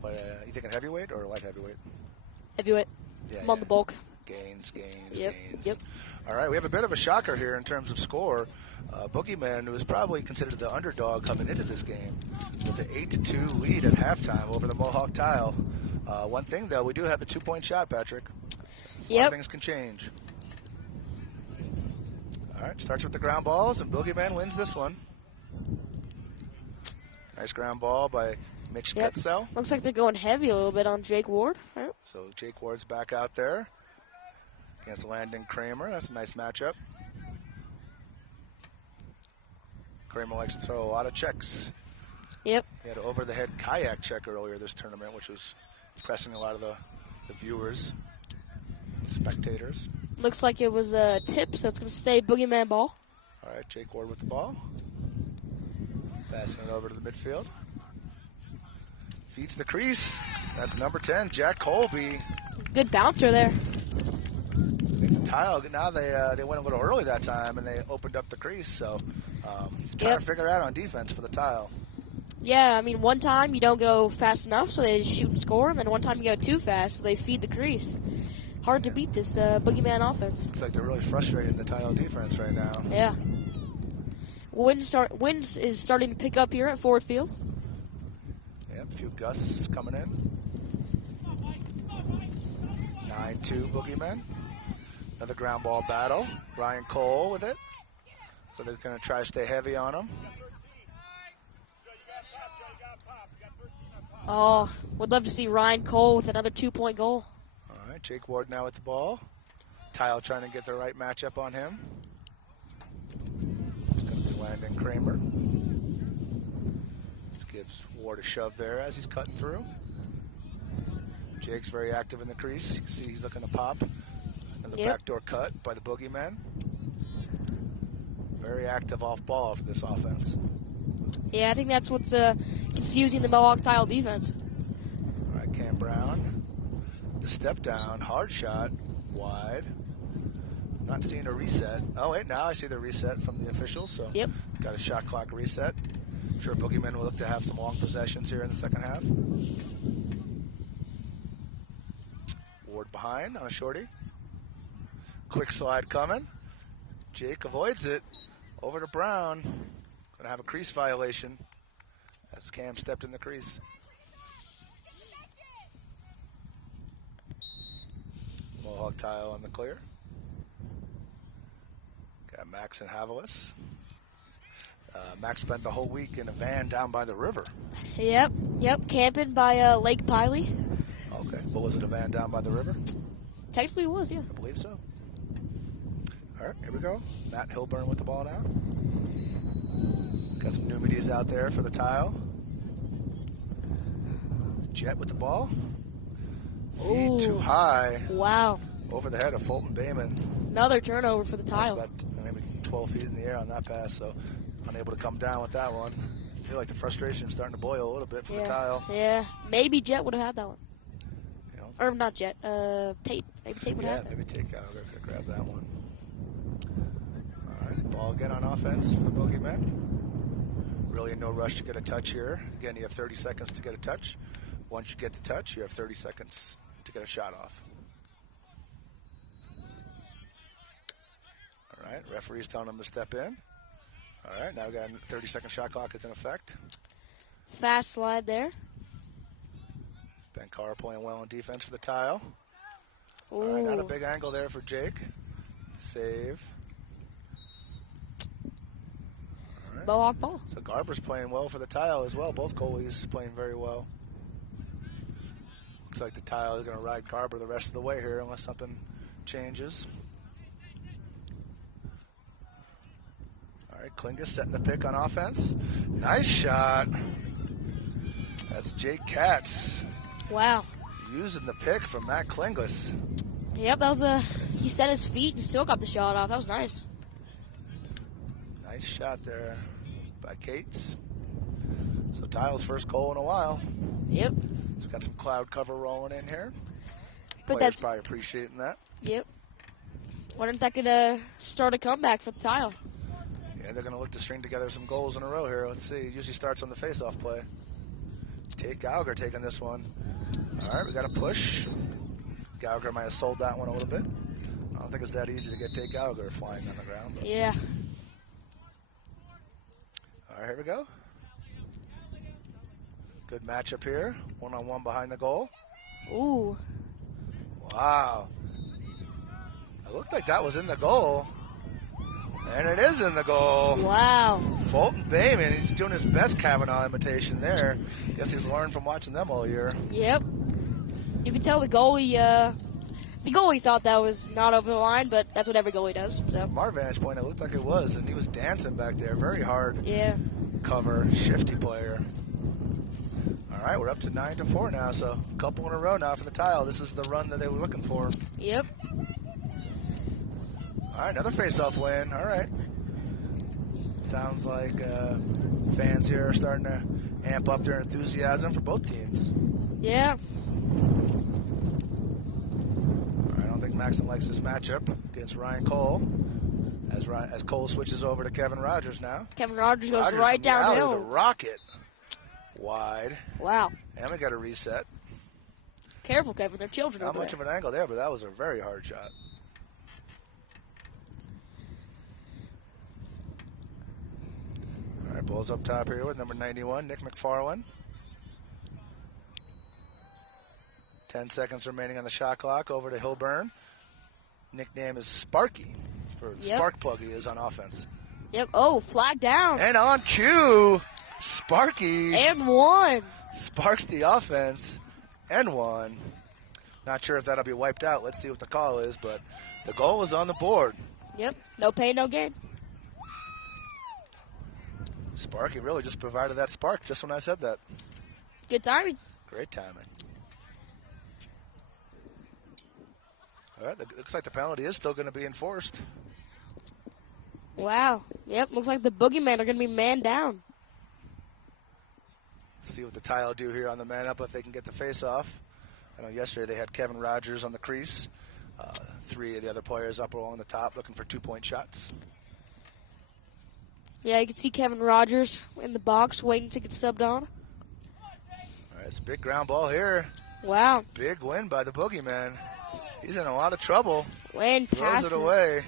What, you thinking heavyweight or light heavyweight? Heavyweight. Yeah, I'm on the bulk. Gains. Yep. Yep. All right, we have a bit of a shocker here in terms of score. Boogeyman was probably considered the underdog coming into this game with an 8-2 lead at halftime over the Mohawk Tile. One thing, though, we do have a 2-point shot, Patrick. A lot of things can change. All right, starts with the ground balls, and Boogeyman wins this one. Nice ground ball by Mitch Gutzel. Looks like they're going heavy a little bit on Jake Ward. Right. So Jake Ward's back out there against Landon Kramer. That's a nice matchup. Kramer likes to throw a lot of checks. Yep. He had an over-the-head kayak check earlier this tournament, which was impressing a lot of the viewers, spectators. Looks like it was a tip, so it's going to stay Boogeyman ball. All right, Jake Ward with the ball. Passing it over to the midfield. Feeds the crease. That's number 10, Jack Colby. Good bouncer there. The Tile, now they went a little early that time, and they opened up the crease, so trying to figure it out on defense for the Tile. Yeah, I mean, one time you don't go fast enough, so they just shoot and score, and then one time you go too fast, so they feed the crease. Hard to beat this Boogeyman offense. Looks like they're really frustrating the Tile defense right now. Yeah. Winds is starting to pick up here at Ford Field. Yep, a few gusts coming in. 9-2 Boogeyman. Another ground ball battle. Ryan Cole with it. So they're going to try to stay heavy on him. Oh, would love to see Ryan Cole with another 2-point goal. All right, Jake Ward now with the ball. Tile trying to get the right matchup on him. It's going to be Landon Kramer. Just gives Ward a shove there as he's cutting through. Jake's very active in the crease. You can see he's looking to pop. And the backdoor cut by the Boogeyman. Very active off ball for this offense. Yeah, I think that's what's confusing the Mohawk Tile defense. All right, Cam Brown. The step down, hard shot, wide. Not seeing a reset. Oh, wait, now I see the reset from the officials. So got a shot clock reset. I'm sure Boogeyman will look to have some long possessions here in the second half. Ward behind on a shorty. Quick slide coming. Jake avoids it. Over to Brown. Going to have a crease violation as Cam stepped in the crease. Mohawk Tile on the clear. Got Max and Havelis. Max spent the whole week in a van down by the river. Yep, camping by Lake Piley. Okay, but was it a van down by the river? Technically it was, yeah. I believe so. All right, here we go. Matt Hilburn with the ball now. Got some numities out there for the Tile. Jet with the ball. Feed too high. Wow. Over the head of Fulton Bayman. Another turnover for the Tile. About maybe 12 feet in the air on that pass, so unable to come down with that one. I feel like the frustration is starting to boil a little bit for the Tile. Yeah, maybe Jet would have had that one. You know? Or not Jet, Tate. Maybe Tate would have had that. Maybe Tate could grab that one. All right, ball again on offense for the Boogeyman. Really no rush to get a touch here. Again, you have 30 seconds to get a touch. Once you get the touch, you have 30 seconds to get a shot off. All right, referee's telling them to step in. All right, now we got a 30-second shot clock that's in effect. Fast slide there. Ben Carr playing well on defense for the Tile. All right, not a big angle there for Jake. Save. All right. Mohawk ball. So Garber's playing well for the Tile as well. Both goalies playing very well. Looks like the Tile is going to ride Garber the rest of the way here unless something changes. All right, Klingus setting the pick on offense. Nice shot. That's Jake Katz. Wow. Using the pick from Matt Klingus. Yep, that was he set his feet and still got the shot off. That was nice. Nice shot there by Cates. So Tile's first goal in a while. Yep. So got some cloud cover rolling in here. But Players that's probably appreciating that. Yep. Wonder if that could start a comeback for the Tile. Yeah, they're going to look to string together some goals in a row here. Let's see. It usually starts on the face-off play. Tate Gallagher taking this one. All right, we got a push. Gallagher might have sold that one a little bit. I don't think it's that easy to get Tate Gallagher flying on the ground. But. Yeah. All right, here we go. Good matchup here. One-on-one behind the goal. Ooh. Wow. It looked like that was in the goal. And it is in the goal. Wow. Fulton Bayman, he's doing his best Kavanaugh imitation there. Guess he's learned from watching them all year. Yep. You can tell the goalie thought that was not over the line, but that's what every goalie does. So. From our vantage point, it looked like it was, and he was dancing back there. Very hard Yeah. cover, shifty player. All right, we're up to 9-4 now, so a couple in a row now for the Tile. This is the run that they were looking for. Yep. All right, another face-off win. All right. Sounds like fans here are starting to amp up their enthusiasm for both teams. Yeah. All right, I don't think Maxon likes this matchup against Ryan Cole. As Cole switches over to Kevin Rogers now. Kevin Rogers goes Rogers right from the alley with downhill. a rocket. Wide. Wow. And we got a reset. Careful, Kevin. They're children Not over much there. of an angle there, but that was a very hard shot. All right, Bulls up top here with number 91, Nick McFarland. 10 seconds remaining on the shot clock. Over to Hilburn. Nickname is Sparky. For Yep. Spark Plug he is on offense. Yep. Oh, flag down. And on cue, Sparky And one. sparks the offense and one. Not sure if that'll be wiped out. Let's see what the call is, but the goal is on the board. Yep. No pain, no gain. Sparky really just provided that spark just when I said that. Good timing. Great timing. All right, looks like the penalty is still going to be enforced. Wow. Yep. Looks like the boogeymen are going to be man down. See what the Tile do here on the man up if they can get the face off. I know yesterday they had Kevin Rogers on the crease. 3 of the other players up along the top looking for 2-point shots. Yeah, you can see Kevin Rogers in the box waiting to get subbed on. All right, it's a big ground ball here. Wow. Big win by the boogeyman. He's in a lot of trouble. Lane Throws passes. it away.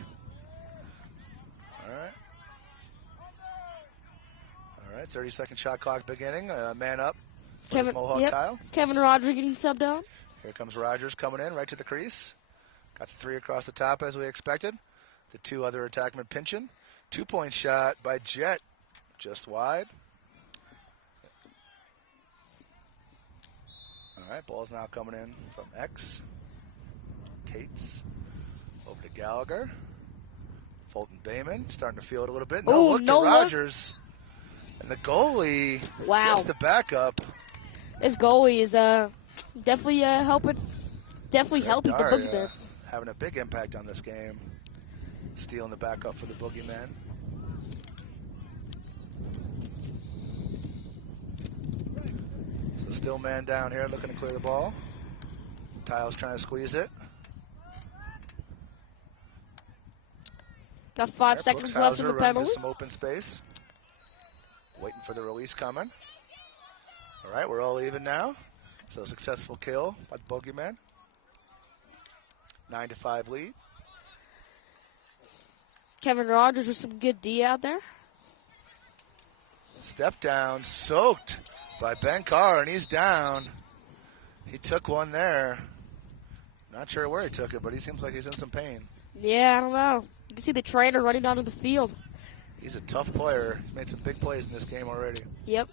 All right, 30-second shot clock beginning. Man up for the Mohawk yep. Tile. Kevin Rogers getting subbed on. Here comes Rogers coming in right to the crease. Got the 3 across the top as we expected. The 2 other attackmen pinching. 2-point shot by Jet. Just wide. All right, ball's now coming in from X. Cates. Over to Gallagher. Fulton Bayman starting to feel it a little bit. Ooh, Look no to look. Rogers. And the goalie Wow. gets the backup. This goalie is definitely helping. Definitely helping the Daria boogeyman. having a big impact on this game. Stealing the backup for the boogeyman. So still man down here looking to clear the ball. Tile's trying to squeeze it. Got 5 There, seconds Brooks left in Hauser the running to penalty. some open space. Waiting for the release coming. All right, we're all even now. So successful kill by the boogeyman. 9-5 lead. Kevin Rogers with some good D out there. Step down, soaked by Ben Carr, and he's down. He took one there. Not sure where he took it, but he seems like he's in some pain. Yeah, I don't know. You can see the trainer running onto the field. He's a tough player. He's made some big plays in this game already. Yep.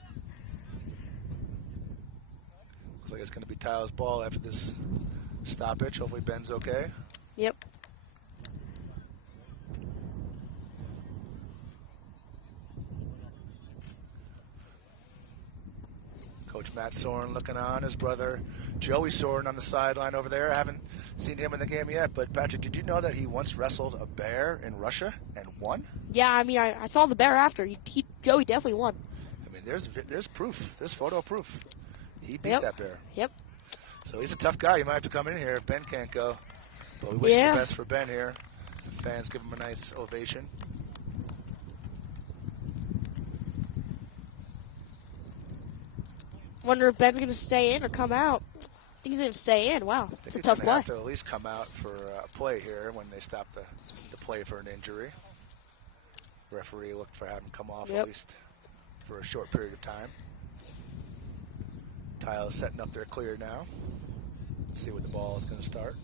Looks like it's going to be Tile's ball after this stoppage. Hopefully Ben's okay. Yep. Coach Matt Soren looking on. His brother Joey Soren on the sideline over there. I haven't seen him in the game yet, but Patrick, did you know that he once wrestled a bear in Russia and won? Yeah, I mean, I saw the bear after. Joey definitely won. I mean, there's proof. There's photo proof. He beat Yep. that bear. Yep. So he's a tough guy. You might have to come in here if Ben can't go. But we wish you the best for Ben here. The fans give him a nice ovation. Wonder if Ben's gonna stay in or come out. I think he's gonna stay in. Wow, it's a tough He's gonna play. have to at least come out for a play here when they stop the play for an injury. Referee looked for having him come off at least for a short period of time. Tile is setting up their clear now. Let's see when the ball is going to start.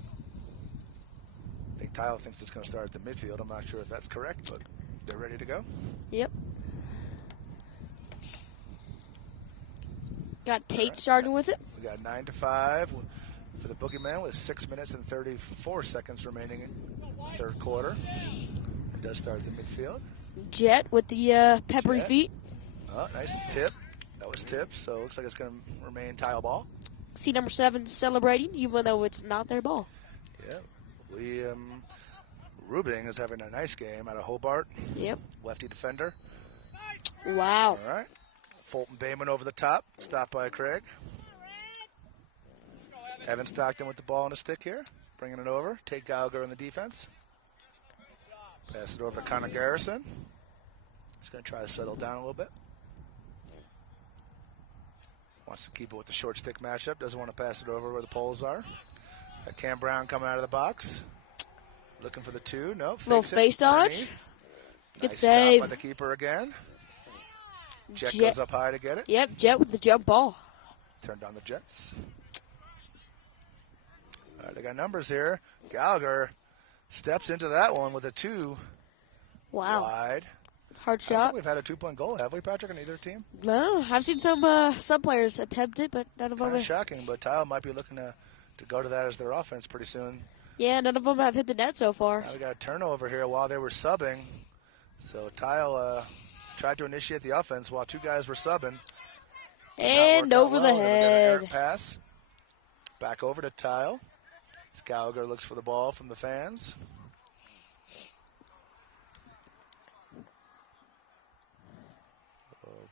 I think Tile thinks it's going to start at the midfield. I'm not sure if that's correct, but they're ready to go. Yep. Got Tate starting with it. We got 9-5 for the Boogeyman with 6 minutes and 34 seconds remaining in the third quarter. It does start at the midfield. Jet with the peppery feet. Oh, nice tip. That was tipped, so it looks like it's going to remain Tile ball. See number 7 celebrating, even though it's not their ball. Yeah. Liam Rubing is having a nice game out of Hobart. Yep. Lefty defender. Wow. All right. Fulton Bayman over the top. Stopped by Craig. Evan Stockton with the ball on the stick here. Bringing it over. Tate Gallagher in the defense. Pass it over to Connor Garrison. He's going to try to settle down a little bit. Wants to keep it with the short stick matchup. Doesn't want to pass it over where the poles are. Got Cam Brown coming out of the box. Looking for the 2. No. Little face dodge. Good save. Stop by the keeper again. Jet goes up high to get it. Yep, Jet with the jump ball. Turned on the Jets. All right, they got numbers here. Gallagher steps into that one with a 2. Wow. Wide. Hard I shot. think we've had a 2-point goal, have we, Patrick, on either team? No, I've seen some players attempt it, but none of them. Kind of shocking, but Tile might be looking to go to that as their offense pretty soon. Yeah, none of them have hit the net so far. Now we got a turnover here while they were subbing. So Tile tried to initiate the offense while 2 guys were subbing. And over the head. Pass. Back over to Tile. Gallagher looks for the ball from the fans.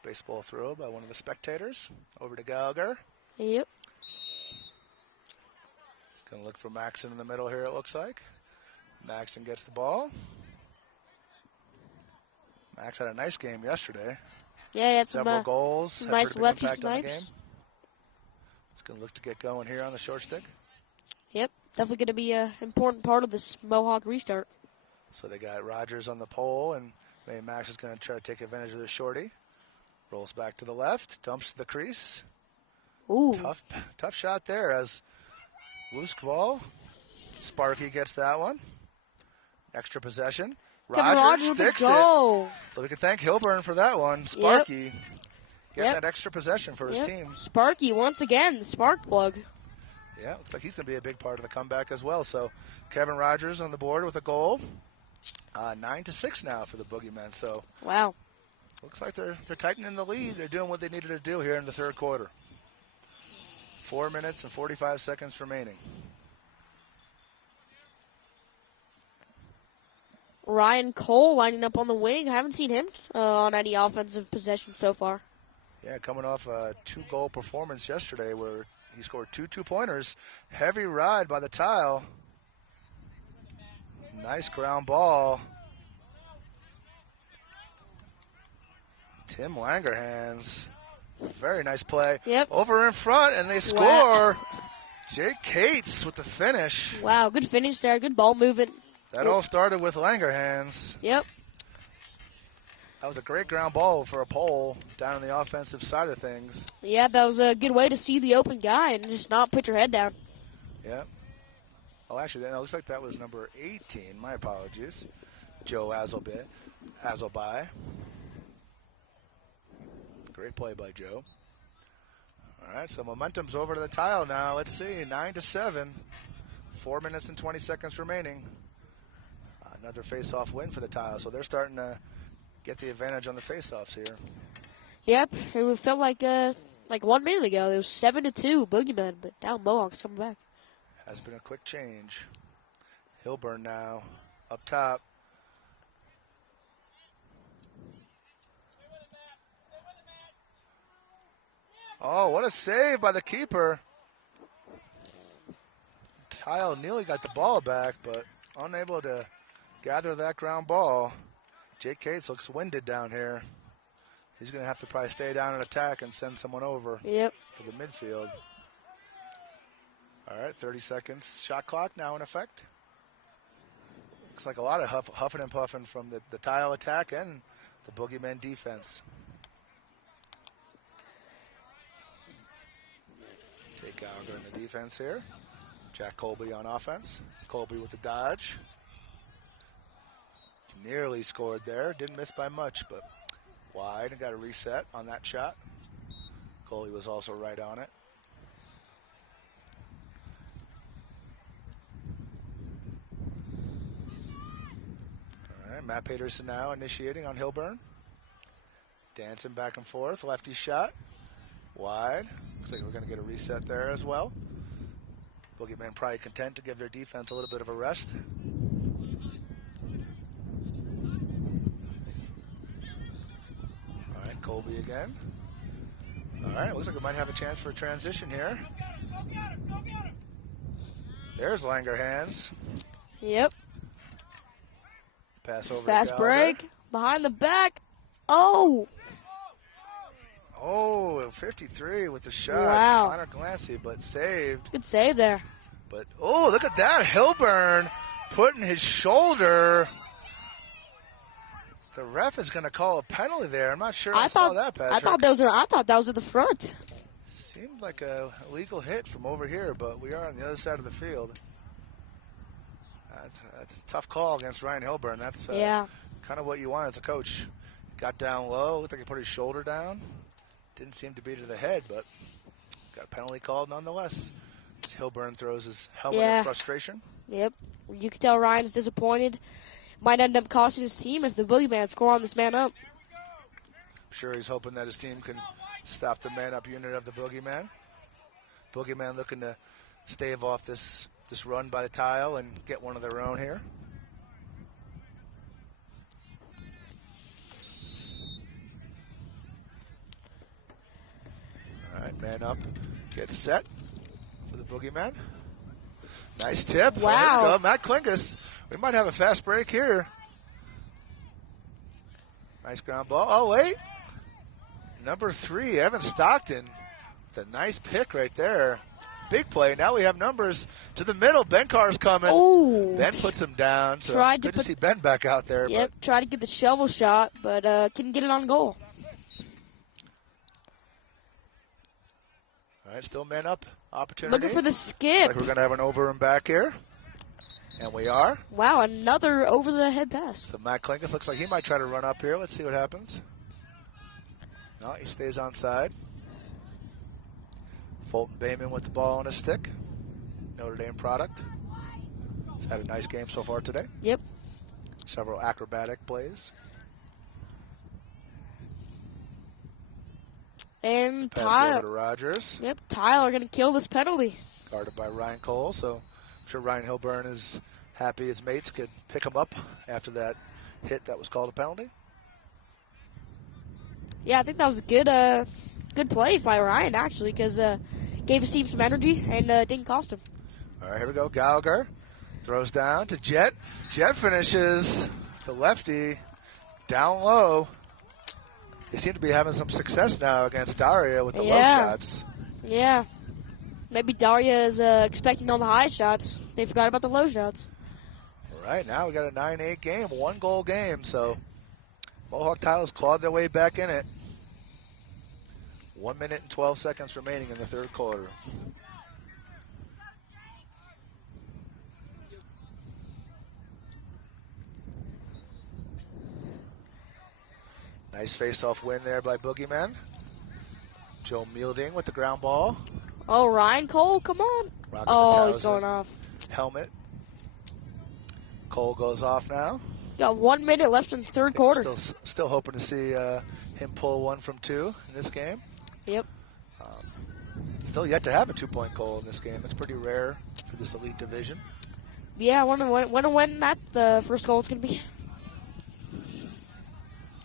Baseball throw by one of the spectators. Over to Gallagher. Yep. He's going to look for Maxon in the middle here, it looks like. Maxon gets the ball. Max had a nice game yesterday. Yeah, he had several goals. Some nice lefty snipes. snipes. He's going to look to get going here on the short stick. Yep, definitely going to be an important part of this Mohawk restart. So they got Rogers on the pole, and maybe Max is going to try to take advantage of the shorty. Rolls back to the left, dumps to the crease. Ooh. Tough shot there as loose ball. Sparky gets that one. Extra possession. Rogers sticks it. So we can thank Hilburn for that one. Sparky getting that extra possession for his team. Sparky once again, spark plug. Yeah, looks like he's going to be a big part of the comeback as well. So Kevin Rogers on the board with a goal. 9-6 now for the Boogeymen. So wow. Looks like they're tightening the lead. They're doing what they needed to do here in the third quarter. 4 minutes and 45 seconds remaining. Ryan Cole lining up on the wing. I haven't seen him on any offensive possession so far. Yeah, coming off a 2-goal performance yesterday where he scored 2 2-pointers. Heavy ride by the Tile. Nice ground ball. Tim Langerhans. Very nice play. Yep. Over in front, and they score. Jake Cates with the finish. Wow, good finish there. Good ball movement. That all started with Langerhans. Yep. That was a great ground ball for a pole down on the offensive side of things. Yeah, that was a good way to see the open guy and just not put your head down. Yep. Oh, actually, that looks like that was number 18. My apologies. Joe Hazelby. Great play by Joe. All right, so momentum's over to the Tile now. Let's see, 9-7. 4 minutes and 20 seconds remaining. Another face-off win for the Tile, so they're starting to get the advantage on the face-offs here. Yep, it felt like 1 minute ago it was 7-2 Boogeyman, but now Mohawk's coming back. Has been a quick change. Hilburn now up top. Oh, what a save by the keeper. Tile nearly got the ball back, but unable to gather that ground ball. Jake Cates looks winded down here. He's going to have to probably stay down and attack and send someone over for the midfield. All right, 30 seconds. Shot clock now in effect. Looks like a lot of huffing and puffing from the Tile attack and the Boogeyman defense. Jake Gallagher in the defense here. Jack Colby on offense. Colby with the dodge. Nearly scored there. Didn't miss by much, but wide and got a reset on that shot. Colby was also right on it. All right, Matt Peterson now initiating on Hilburn. Dancing back and forth. Lefty shot. Wide. Looks like we're going to get a reset there as well. Boogeyman probably content to give their defense a little bit of a rest. All right, Colby again. All right, looks like we might have a chance for a transition here. There's Langerhans. Yep. Pass over Fast to break. Behind the back. Oh. Oh, 53 with the shot. Wow. Connor Glancy, but saved. Good save there. But, oh, look at that. Hilburn putting his shoulder. The ref is going to call a penalty there. I'm not sure I saw that, Patrick. I thought that was in the front. Seemed like a illegal hit from over here, but we are on the other side of the field. That's a tough call against Ryan Hilburn. That's kind of what you want as a coach. Got down low. Looked like he put his shoulder down. Didn't seem to be to the head, but got a penalty called nonetheless. Hilburn throws his helmet in frustration. Yep. You can tell Ryan's disappointed. Might end up costing his team if the Boogeyman score on this man up. I'm sure he's hoping that his team can stop the man-up unit of the Boogeyman. Boogeyman looking to stave off this run by the Tile and get one of their own here. All right, man up, gets set for the Boogeyman. Nice tip. Wow. Oh, there we go. Matt Klingus. We might have a fast break here. Nice ground ball. Oh, wait. Number 3, Evan Stockton. The nice pick right there. Big play. Now we have numbers to the middle. Ben Carr's coming. Ooh. Ben puts him down. So Tried good to to see Ben back out there. Yep, tried to get the shovel shot, but couldn't get it on goal. All right, still man up opportunity. Looking for the skip. Like we're going to have an over and back here. And we are. Wow, another over-the-head pass. So Matt Klinkus looks like he might try to run up here. Let's see what happens. No, he stays on side. Fulton Bayman with the ball on his stick. Notre Dame product. He's had a nice game so far today. Yep. Several acrobatic plays. And Pass over Tile. to Rogers. Yep, Tile are going to kill this penalty. Guarded by Ryan Cole, so I'm sure Ryan Hilburn is happy his mates could pick him up after that hit that was called a penalty. Yeah, I think that was a good play by Ryan, actually, because gave his team some energy and didn't cost him. All right, here we go. Gallagher throws down to Jet. Jet finishes the lefty down low. They seem to be having some success now against Daria with the low shots. Yeah. Maybe Daria is expecting all the high shots. They forgot about the low shots. All right, now we got a 9-8 game, 1-goal game. So Mohawk Tiles clawed their way back in it. 1 minute and 12 seconds remaining in the third quarter. Nice face-off win there by Boogeyman. Joe Mielding with the ground ball. Oh, Ryan Cole, come on. He's going off. Helmet. Cole goes off now. Got 1 minute left in the third quarter. Still hoping to see him pull one from 2 in this game. Yep. Still yet to have a 2-point goal in this game. It's pretty rare for this elite division. Yeah, I wonder when that the first goal is going to be.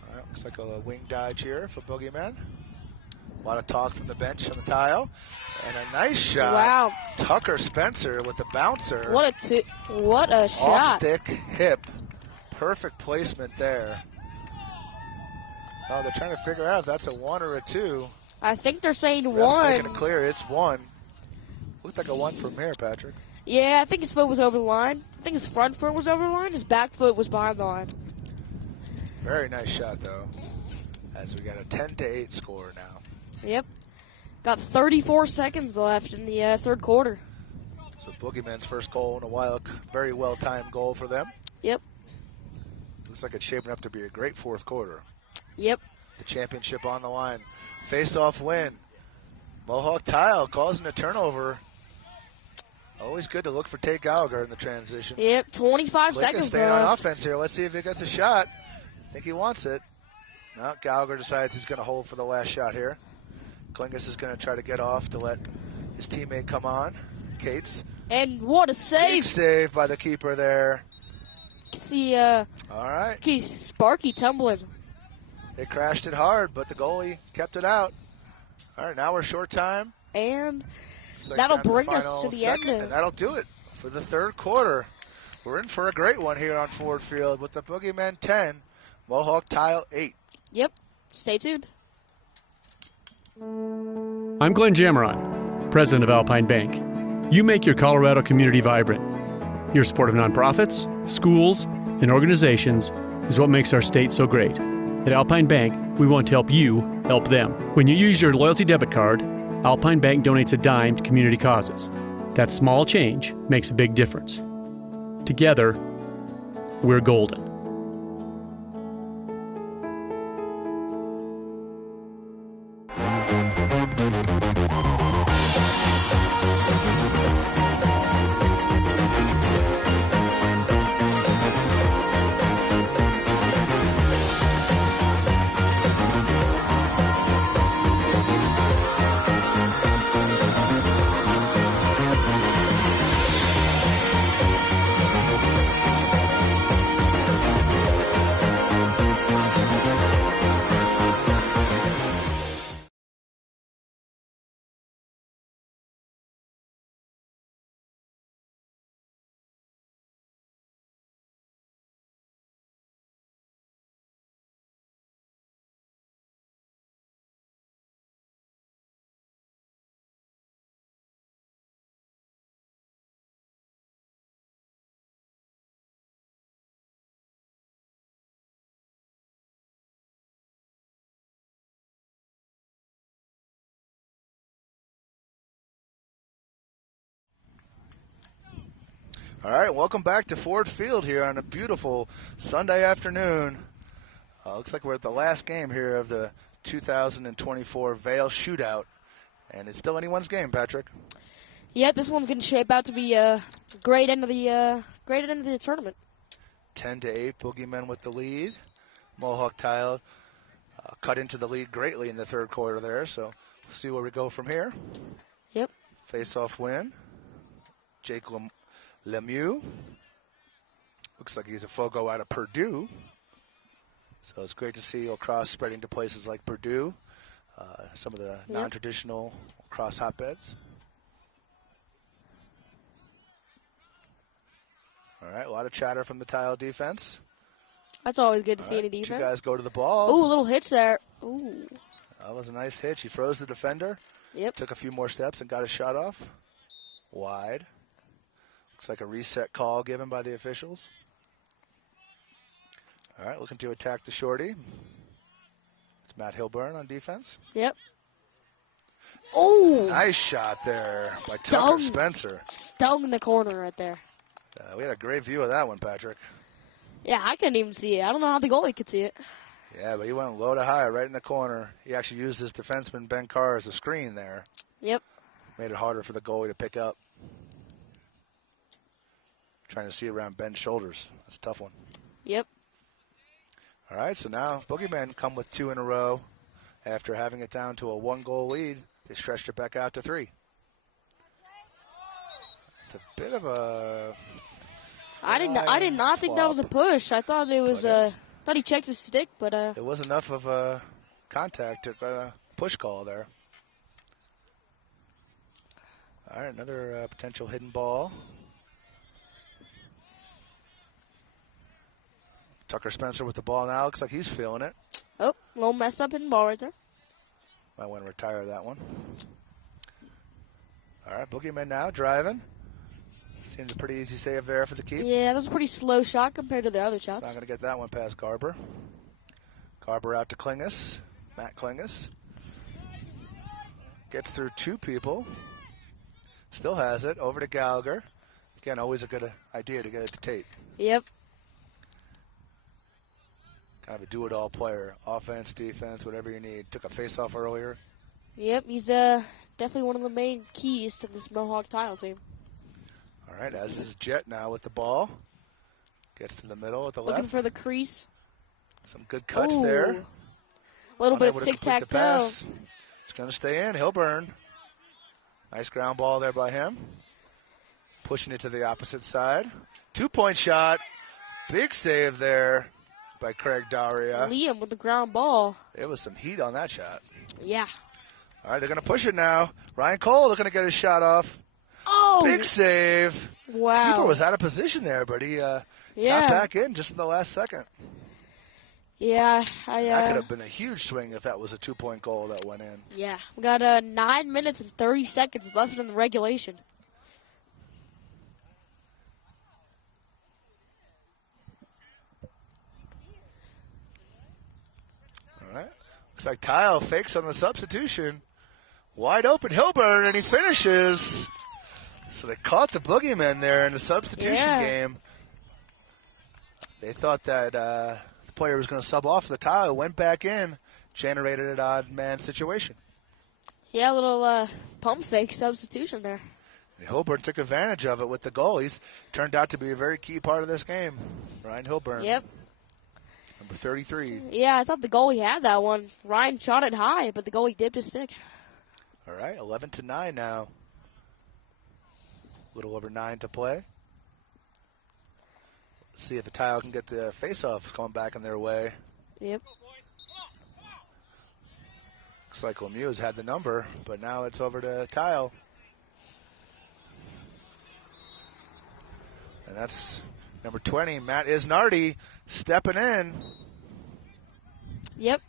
All right, looks like a wing dodge here for Boogeyman. A lot of talk from the bench on the tile. And a nice shot. Wow. Tucker Spencer with the bouncer. What a shot. Off-stick hip. Perfect placement there. Oh, they're trying to figure out if that's a 1 or a 2. I think they're saying Ref's 1. making it clear it's 1. Looked like a 1 from here, Patrick. Yeah, I think his foot was over the line. I think his front foot was over the line. His back foot was behind the line. Very nice shot, though. As we got a 10-8 score now. Yep. Got 34 seconds left in the third quarter. So Boogeyman's first goal in a while. Very well-timed goal for them. Yep. Looks like it's shaping up to be a great fourth quarter. Yep. The championship on the line. Face-off win. Mohawk Tile causing a turnover. Always good to look for Tate Gallagher in the transition. Yep, 25 seconds staying on left. offense here. Let's see if he gets a shot. I think he wants it. No, Gallagher decides he's going to hold for the last shot here. Klingus is going to try to get off to let his teammate come on. Cates. And what a Big save. save by the keeper there. See, All right. Sparky tumbling. They crashed it hard, but the goalie kept it out. All right, now we're short time. And Looks like that'll down to bring the us final to the second, end. and that'll do it for the third quarter. We're in for a great one here on Ford Field with the Boogeymen 10, Mohawk Tile 8. Yep. Stay tuned. I'm Glenn Jameron, president of Alpine Bank. You make your Colorado community vibrant. Your support of nonprofits, schools, and organizations is what makes our state so great. At Alpine Bank, we want to help you help them. When you use your loyalty debit card, Alpine Bank donates a dime to community causes. That small change makes a big difference. Together, we're golden. All right, welcome back to Ford Field here on a beautiful Sunday afternoon. Looks like we're at the last game here of the 2024 Vail Shootout, and it's still anyone's game, Patrick. Yep, this one's going to shape out to be a great end of the tournament. 10-8, Boogeymen with the lead. Mohawk Tile cut into the lead greatly in the third quarter there, so we'll see where we go from here. Yep. Face-off win. Jake Lemieux. Looks like he's a Fogo out of Purdue. So it's great to see lacrosse spreading to places like Purdue, some of the non-traditional lacrosse hotbeds. All right, a lot of chatter from the Tile defense. That's always good to All see right, any defense. Two guys go to the ball. Ooh, a little hitch there. Ooh. That was a nice hitch. He froze the defender. Yep. Took a few more steps and got a shot off. Wide. Looks like a reset call given by the officials. All right, looking to attack the shorty. It's Matt Hilburn on defense. Yep. Oh! Nice shot there by Tucker Spencer. Stung the corner right there. We had a great view of that one, Patrick. Yeah, I couldn't even see it. I don't know how the goalie could see it. Yeah, but he went low to high right in the corner. He actually used his defenseman, Ben Carr, as a screen there. Yep. Made it harder for the goalie to pick up. Trying to see around Ben's shoulders. That's a tough one. Yep. All right, so now Boogeymen come with 2 in a row. After having it down to a 1-goal lead, they stretched it back out to 3. It's a bit of a... I did not think that was a push. I thought it was thought he checked his stick, but it was enough of a contact to push call there. All right, another potential hidden ball. Tucker Spencer with the ball now. Looks like he's feeling it. Oh, little mess up hidden ball right there. Might want to retire that one. All right, Boogeyman now driving. Seems a pretty easy save there for the keep. Yeah, that was a pretty slow shot compared to the other shots. Not going to get that one past Garber. Garber out to Klingus. Matt Klingus. Gets through two people. Still has it. Over to Gallagher. Again, always a good idea to get it to Tate. Yep. Kind of a do-it-all player. Offense, defense, whatever you need. Took a face-off earlier. Yep, he's definitely one of the main keys to this Mohawk tile team. All right, as is Jet now with the ball. Gets to the middle at the Looking left. for the crease. Some good cuts Ooh. there. A little bit Unable of to complete the tic-tac-toe. pass. It's going to stay in. Hilburn. Nice ground ball there by him. Pushing it to the opposite side. 2-point shot. Big save there by Craig Daria. Liam with the ground ball. There was some heat on that shot. Yeah. All right, they're going to push it now. Ryan Cole looking to get his shot off. Oh! Big save. Wow. Keeper was out of position there, but he got back in just in the last second. Yeah, That could have been a huge swing if that was a 2-point goal that went in. Yeah, we got 9 minutes and 30 seconds left in the regulation. All right. Looks like Tile fakes on the substitution. Wide open Hilburn, and he finishes. So they caught the boogeyman there in the substitution game. They thought that the player was going to sub off the Tile, went back in, generated an odd man situation. Yeah, a little pump fake substitution there. And Hilburn took advantage of it with the goal. He's turned out to be a very key part of this game. Ryan Hilburn. Yep. Number 33. Yeah, I thought the goalie had that one. Ryan shot it high, but the goalie dipped his stick. All right, 11-9 now. A little over 9 to play. Let's see if the Tile can get the face-off going back in their way. Yep. Looks like Lemieux's had the number, but now it's over to Tile. And that's number 20, Matt Isnardi, stepping in. Yep.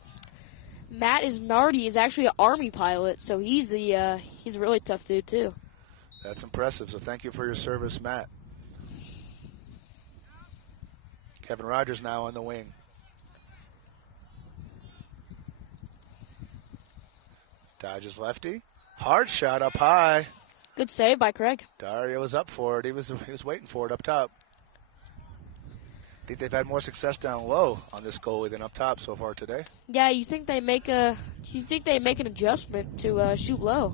Matt Isnardi is actually an Army pilot, so he's a really tough dude too. That's impressive, so thank you for your service, Matt. Kevin Rogers now on the wing. Dodges lefty. Hard shot up high. Good save by Craig. Daria was up for it. He was waiting for it up top. I think they've had more success down low on this goalie than up top so far today. Yeah, you think they make an adjustment to shoot low?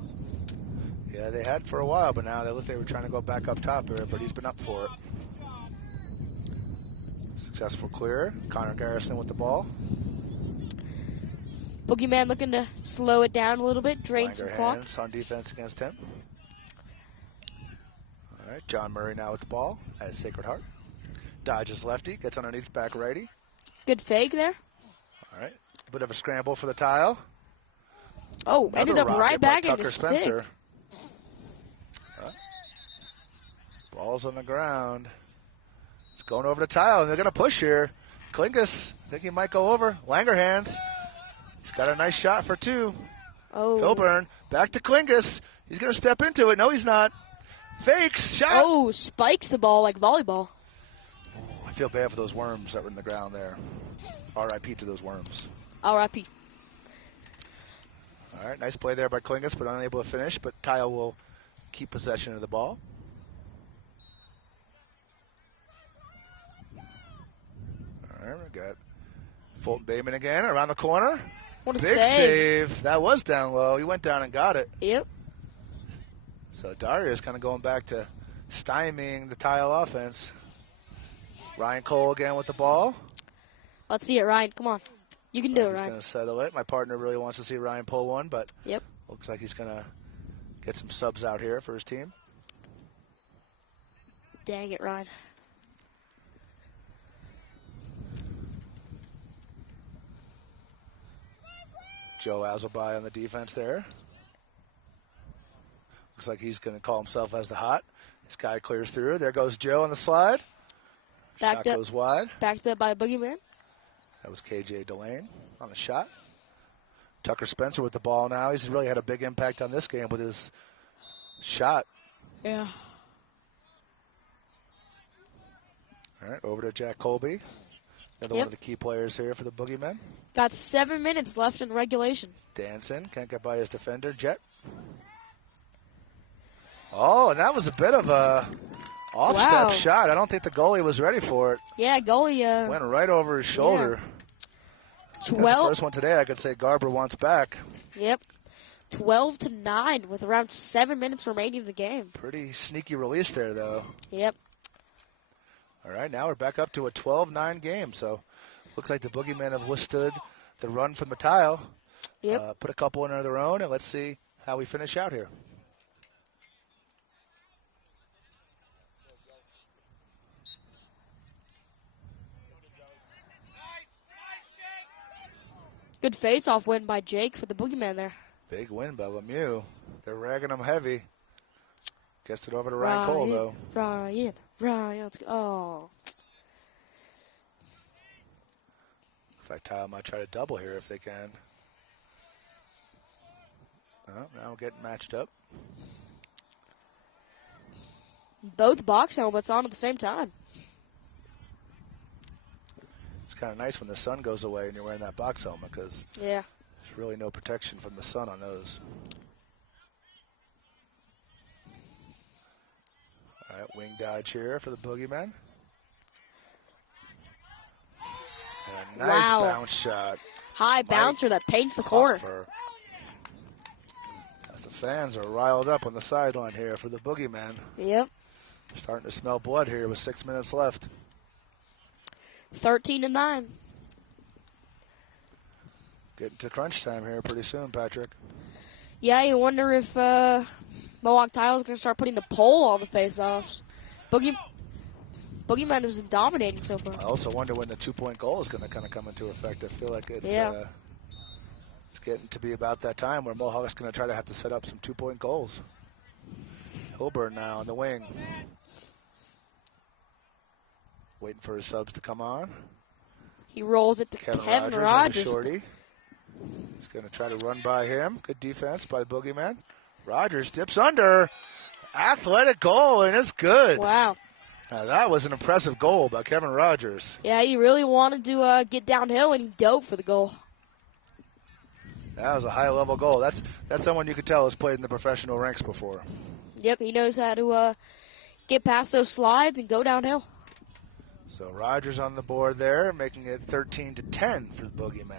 Yeah, they had for a while, but now they look they were trying to go back up top here, but he's been up for it. Successful clear. Connor Garrison with the ball. Boogeyman looking to slow it down a little bit, drain some Langer clock. hands on defense against him. All right, John Murray now with the ball at Sacred Heart. Dodges lefty, gets underneath back righty. Good fake there. All right, a bit of a scramble for the Tile. Oh, Another ended up rocket right by back in Tucker his Spencer. stick. Ball's on the ground. It's going over the Tile, and they're going to push here. Klingus, I think he might go over. Langer hands. He's got a nice shot for two. Oh. Hilburn, back to Klingus. He's going to step into it. No, he's not. Fakes, shot. Oh, spikes the ball like volleyball. Oh, I feel bad for those worms that were in the ground there. R.I.P. to those worms. R.I.P. All right, nice play there by Klingus, but unable to finish. But Tile will keep possession of the ball. All right, we got Fulton Bateman again around the corner. What a Big save. That was down low. He went down and got it. Yep. So Daria's kind of going back to stymieing the Tile offense. Ryan Cole again with the ball. Let's see it, Ryan. Come on. You can do it, He's Ryan. going to settle it. My partner really wants to see Ryan pull one, but Yep. looks like he's going to get some subs out here for his team. Dang it, Ryan. Joe Azelby on the defense there. Looks like he's going to call himself as the hot. This guy clears through. There goes Joe on the slide. Backed Shot up. goes wide. Backed up by a boogeyman. That was KJ Delane on the shot. Tucker Spencer with the ball now. He's really had a big impact on this game with his shot. Yeah. All right, over to Jack Colby. Another one of the key players here for the Boogeymen. Got 7 minutes left in regulation. Danson can't get by his defender, Jet. Oh, and that was a bit of a off-step shot. I don't think the goalie was ready for it. Yeah, goalie. Went right over his shoulder. That's the first one today I could say Garber wants back. Yep. 12-9 with around 7 minutes remaining in the game. Pretty sneaky release there, though. Yep. All right, now we're back up to a 12-9 game. So looks like the Boogeymen have withstood the run from the tile. Yep. Put a couple in of their own, and let's see how we finish out here. Good face-off win by Jake for the Boogeyman there. Big win by Lemieux. They're ragging them heavy. Gets it over to Ryan Cole, though. Ryan, let's go. Oh. Looks like Tile might try to double here if they can. Oh, now we're getting matched up. Both box helmets on at the same time. It's kind of nice when the sun goes away and you're wearing that box helmet because there's really no protection from the sun on those. All right, wing dodge here for the Boogeymen. And a nice bounce shot. High bouncer that paints the corner. As the fans are riled up on the sideline here for the Boogeymen. Yep. Starting to smell blood here with 6 minutes left. 13-9. Getting to crunch time here pretty soon, Patrick. Yeah, you wonder if Mohawk Tile's going to start putting the pole on the face-offs. Boogeyman has been dominating so far. I also wonder when the two-point goal is going to kind of come into effect. I feel like it's getting to be about that time where Mohawk's going to try to have to set up some two-point goals. Hilburn now on the wing. Waiting for his subs to come on. He rolls it to Kevin Rogers. Shorty. He's going to try to run by him. Good defense by Boogeyman. Rogers dips under. Athletic goal, and it's good. Wow. Now that was an impressive goal by Kevin Rogers. Yeah, he really wanted to get downhill, and he dove for the goal. That was a high-level goal. That's someone you could tell has played in the professional ranks before. Yep, he knows how to get past those slides and go downhill. So Rogers on the board there, making it 13-10 for the Boogeyman.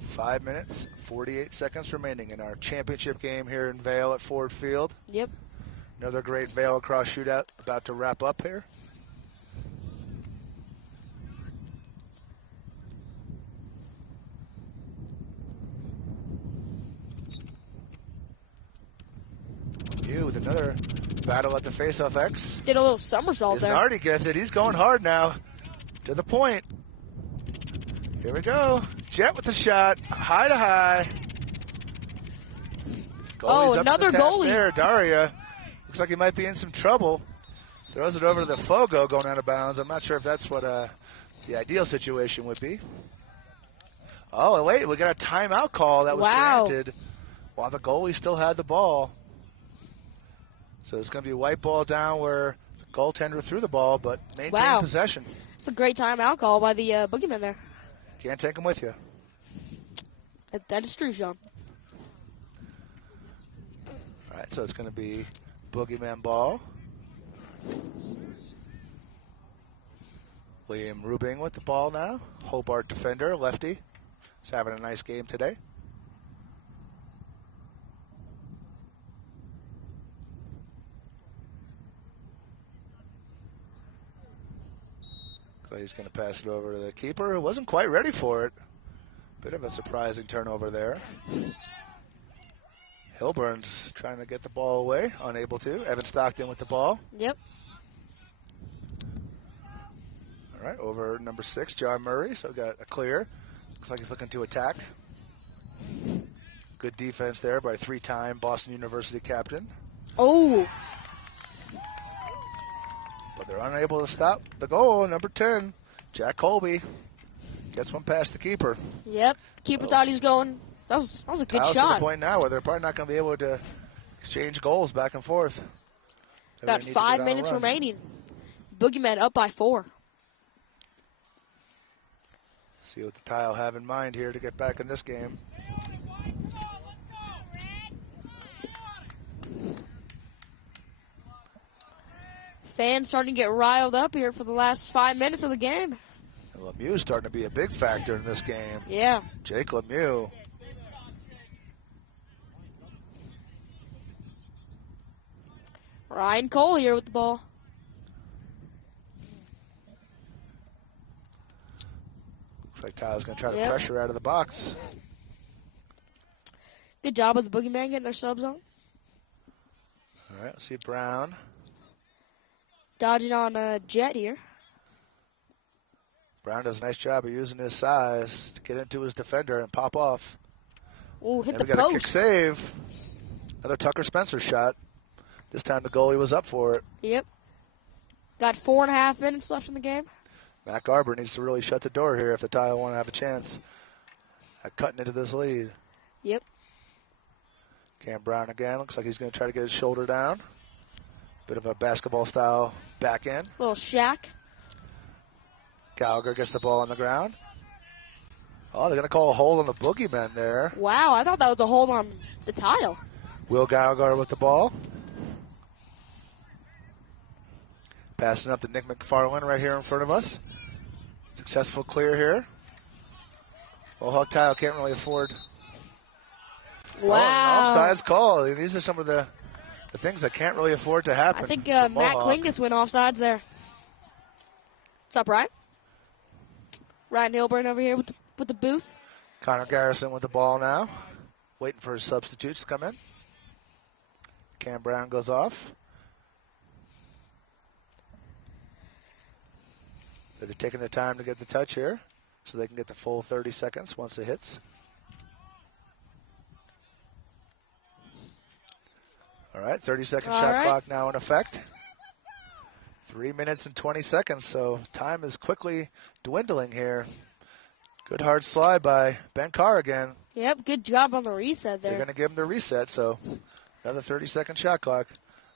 5 minutes, 48 seconds remaining in our championship game here in Vail at Ford Field. Yep. Another great Vail Lacrosse Shootout about to wrap up here. You with another battle at the face-off X. Did a little somersault there. Nardi gets it. He's going hard now. To the point. Here we go. Jet with the shot. High to high. Goalie's another up to the task goalie. there. Daria. Looks like he might be in some trouble. Throws it over to the Fogo going out of bounds. I'm not sure if that's what the ideal situation would be. Oh, wait. We got a timeout call that was granted while the goalie still had the ball. So it's going to be a white ball down where the goaltender threw the ball, but maintained possession. It's a great timeout call by the Boogeyman there. Can't take him with you. That is true, Sean. All right, so it's going to be Boogeyman ball. Liam Rubing with the ball now. Hobart defender, lefty. He's having a nice game today. So he's going to pass it over to the keeper, who wasn't quite ready for it. Bit of a surprising turnover there. Hilburn's trying to get the ball away, unable to. Evan Stockton with the ball. Yep. All right, over number 6, John Murray. So got a clear. Looks like he's looking to attack. Good defense there by 3-time Boston University captain. Oh. But they're unable to stop the goal. Number 10, Jack Colby, gets one past the keeper. Yep. Keeper thought he was going. That was a good Tiles shot. to the point now where they're probably not going to be able to exchange goals back and forth. Got 5 minutes remaining. Boogeyman up by 4. See what the Tile have in mind here to get back in this game. Fans starting to get riled up here for the last 5 minutes of the game. And Lemieux's starting to be a big factor in this game. Yeah. Jake Lemieux. Ryan Cole here with the ball. Looks like Tyler's going to try to pressure out of the box. Good job with the Boogeyman getting their subs on. All right, let's see Brown. Dodging on Jet here. Brown does a nice job of using his size to get into his defender and pop off. Oh, hit And the we got post. a kick save. Another Tucker Spencer shot. This time the goalie was up for it. Yep. Got 4.5 minutes left in the game. Matt Garber needs to really shut the door here if the Tile want to have a chance at cutting into this lead. Yep. Cam Brown again. Looks like he's going to try to get his shoulder down. Bit of a basketball style back end. Little Shaq. Gallagher gets the ball on the ground. Oh, they're going to call a hold on the Boogeymen there. Wow, I thought that was a hold on the Tile. Will Gallagher with the ball. Passing up to Nick McFarland right here in front of us. Successful clear here. Mohawk Tile can't really afford. Wow. Oh, offsides call. These are some of the things that can't really afford to happen. I think for Matt Mohawk. Klingus went offsides there. What's up, Ryan? Ryan Hilburn over here with the booth. Connor Garrison with the ball now. Waiting for his substitutes to come in. Cam Brown goes off. So they're taking their time to get the touch here so they can get the full 30 seconds once it hits. All right, 30-second shot clock now in effect. 3 minutes and 20 seconds, so time is quickly dwindling here. Good hard slide by Ben Carr again. Yep, good job on the reset there. They're going to give him the reset, so another 30-second shot clock.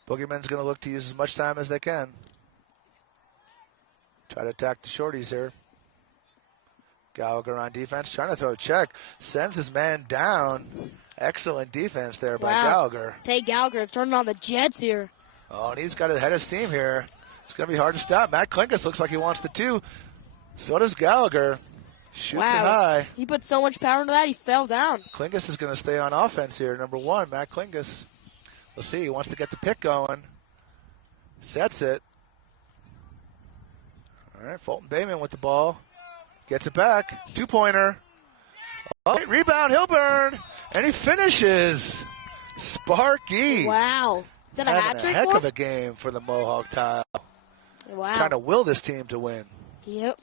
Boogeyman's going to look to use as much time as they can. Try to attack the shorties here. Gallagher on defense, trying to throw a check. Sends his man down. Excellent defense there by Gallagher. Take Gallagher, turning on the Jets here. Oh, and he's got ahead of steam here. It's going to be hard to stop. Matt Klinkus looks like he wants the 2. So does Gallagher. Shoots it high. He put so much power into that, he fell down. Klingus is going to stay on offense here. Number 1, Matt Klingus. We'll see. He wants to get the pick going. Sets it. All right, Fulton Bayman with the ball. Gets it back. 2-pointer. Oh, rebound, Hilburn. And he finishes. Sparky. Wow. Is that a hat trick? A heck of a game for the Mohawk Tile. Wow. Trying to will this team to win. Yep.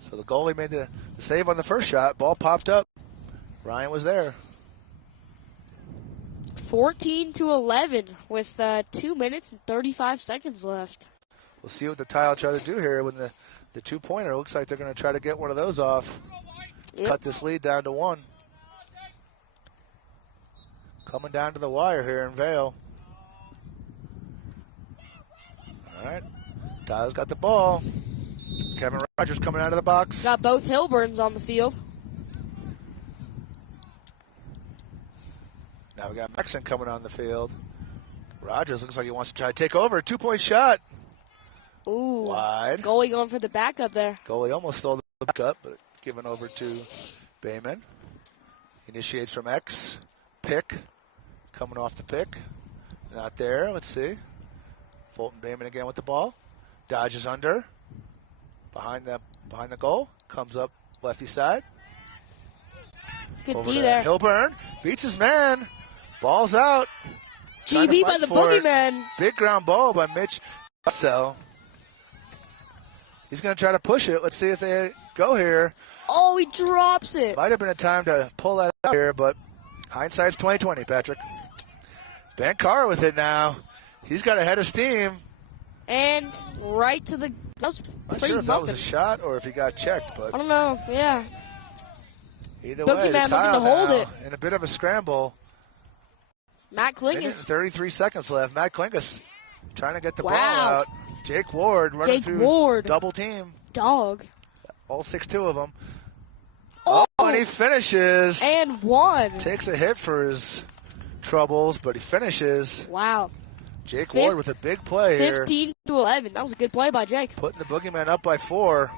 So the goalie made the save on the first shot. Ball popped up. Ryan was there. 14-11 with 2 minutes and 35 seconds left. We'll see what the Tile try to do here when the 2-pointer. Looks like they're going to try to get one of those off. Yep. Cut this lead down to 1. Coming down to the wire here in Vail. All right. Tile's got the ball. Kevin Rogers coming out of the box. Got both Hilburns on the field. Now we got Maxon coming on the field. Rogers looks like he wants to try to take over. 2-point shot. Ooh. Wide. Goalie going for the backup there. Goalie almost stole the backup, but given over to Bayman. Initiates from X. Pick. Coming off the pick. Not there. Let's see. Fulton Bayman again with the ball. Dodges under. Behind the goal. Comes up lefty side. Good Over D to there. Hilburn. Beats his man. Ball's out. Trying to GB fight by the for it. Boogeyman. Big ground ball by Mitch Russell. He's going to try to push it. Let's see if they go here. Oh, he drops it. Might have been a time to pull that out here, but hindsight's 20/20, Patrick. Ben Carr with it now. He's got a head of steam. And right to the... That was Not pretty sure if that was muffin. a shot or if he got checked, but I don't know. Yeah. either way, Boogeyman the looking to hold it. in a bit of a scramble. Matt Minute Klingus. and 33 seconds left. Matt Klingus trying to get the ball Wow. out. Jake Ward running Jake through Ward. double team. Dog. All 6'2" of them. Oh, And he finishes. and one. Takes a hit for his troubles, but he finishes. Wow. Jake Ward with a big play here. 15-11. That was a good play by Jake. Putting the Boogeyman up by 4.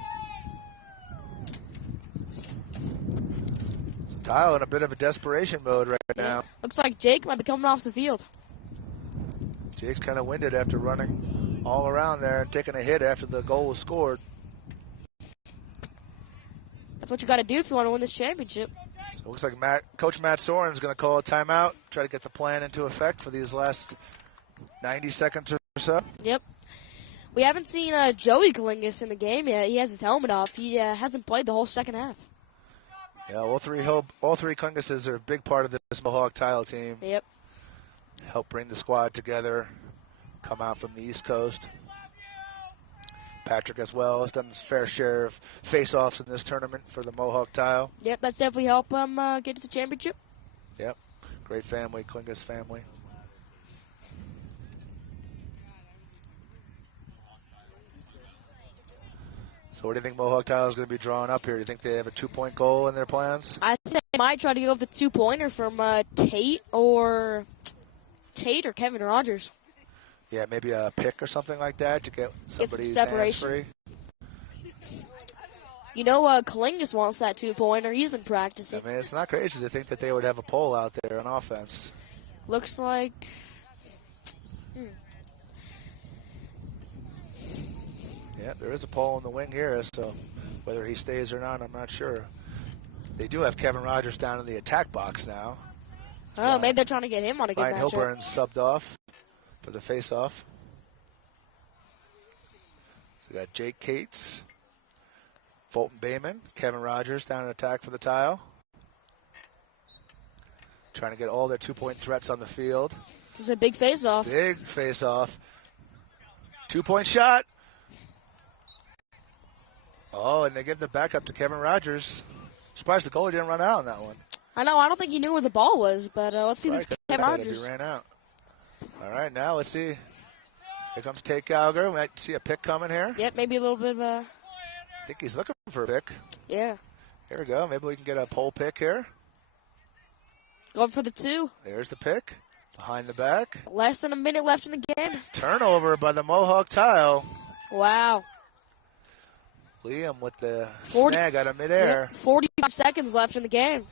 Kyle in a bit of a desperation mode right now. Looks like Jake might be coming off the field. Jake's kind of winded after running all around there and taking a hit after the goal was scored. That's what you got to do if you want to win this championship. So it looks like Coach Matt Soren's going to call a timeout, try to get the plan into effect for these last 90 seconds or so. Yep. We haven't seen Joey Klingus in the game yet. He has his helmet off. He hasn't played the whole second half. Yeah, all three Klinguses are a big part of this Mohawk Tile team. Yep. Help bring the squad together, come out from the East Coast. Patrick as well has done his fair share of face-offs in this tournament for the Mohawk Tile. Yep, that's definitely helped him get to the championship. Yep, great family, Klingus family. So what do you think Mohawk Tile is going to be drawing up here? Do you think they have a 2-point goal in their plans? I think they might try to go with the 2-pointer from Tate or Kevin Rogers. Yeah, maybe a pick or something like that to get some somebody's hands separation. free. You know, Klingus wants that 2-pointer. He's been practicing. I mean, it's not crazy to think that they would have a pole out there on offense. Looks like... Yeah, there is a pole in the wing here, so whether he stays or not, I'm not sure. They do have Kevin Rogers down in the attack box now. Oh, maybe they're trying to get him on a good Ryan matchup. Hilburn subbed off for the face-off. So we got Jake Cates, Fulton Bayman, Kevin Rogers down in attack for the Tile. Trying to get all their 2-point threats on the field. This is a big face-off. Big face-off. 2-point shot. Oh, and they give the backup to Kevin Rogers. Surprised the goalie didn't run out on that one. I know. I don't think he knew where the ball was, but let's see this Kevin Right, Rogers. he ran out. All right, now let's see. Here comes Tate Gallagher. We might see a pick coming here. Yep, maybe a little bit of a... I think he's looking for a pick. Yeah. Here we go. Maybe we can get a pole pick here. Going for the 2. There's the pick. Behind the back. Less than a minute left in the game. Turnover by the Mohawk Tile. Wow. Liam with the 40 snag out of midair. Yep, 45 seconds left in the game.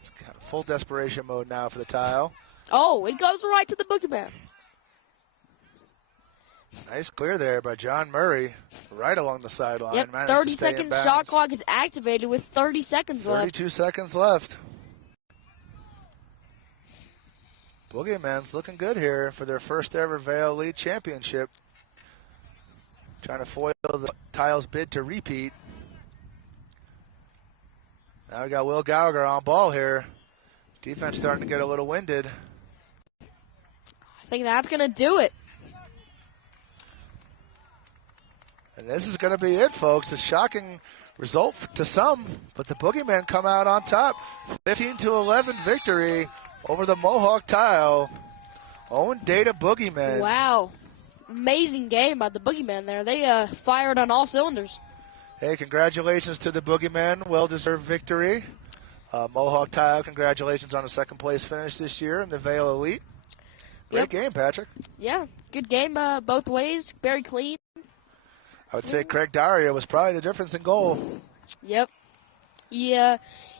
It's kind of full desperation mode now for the Tile. Oh, it goes right to the Boogeyman. Nice clear there by John Murray. Right along the sideline. Yep, Managed to 30 stay in seconds. bounds. Shot clock is activated with 30 seconds left. 32 seconds left. Boogeyman's looking good here for their first ever Vail League Championship. Trying to foil the Tile's bid to repeat. Now we got Will Gallagher on ball here. Defense starting to get a little winded. I think that's going to do it. And this is going to be it, folks. A shocking result to some, but the Boogeymen come out on top. 15-11 victory over the Mohawk Tile. Owen Data Boogeymen. Wow. Amazing game by the Boogeyman there. They fired on all cylinders. Hey, congratulations to the Boogeymen. Well-deserved victory. Mohawk Tile, congratulations on a second-place finish this year in the Vail Elite. Great game, Patrick. Yeah, good game both ways. Very clean. I would say Craig Daria was probably the difference in goal. Yep. He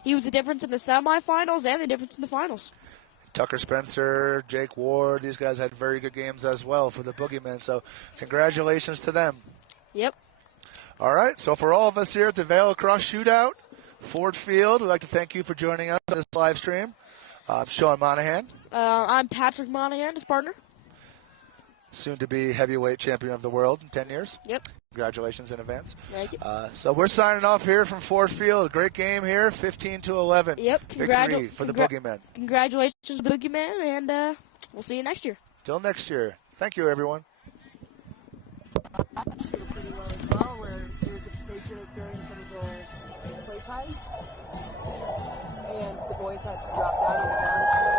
was the difference in the semifinals and the difference in the finals. Tucker Spencer, Jake Ward, these guys had very good games as well for the Boogeymen, so congratulations to them. Yep. All right, so for all of us here at the Vail Lacrosse Shootout, Ford Field, we'd like to thank you for joining us on this live stream. I'm Sean Monahan. I'm Patrick Monahan, his partner. soon to be heavyweight champion of the world in 10 years. Yep. Congratulations in advance. Thank you. So we're signing off here from Ford Field. Great game here, 15-11. Yep. Victory for the Boogeymen. Congratulations to the Boogeyman, and we'll see you next year. Till next year. Thank you, everyone. Pretty well as well, where there was a big joke during some of the play times, and the boys had to drop down on the ground.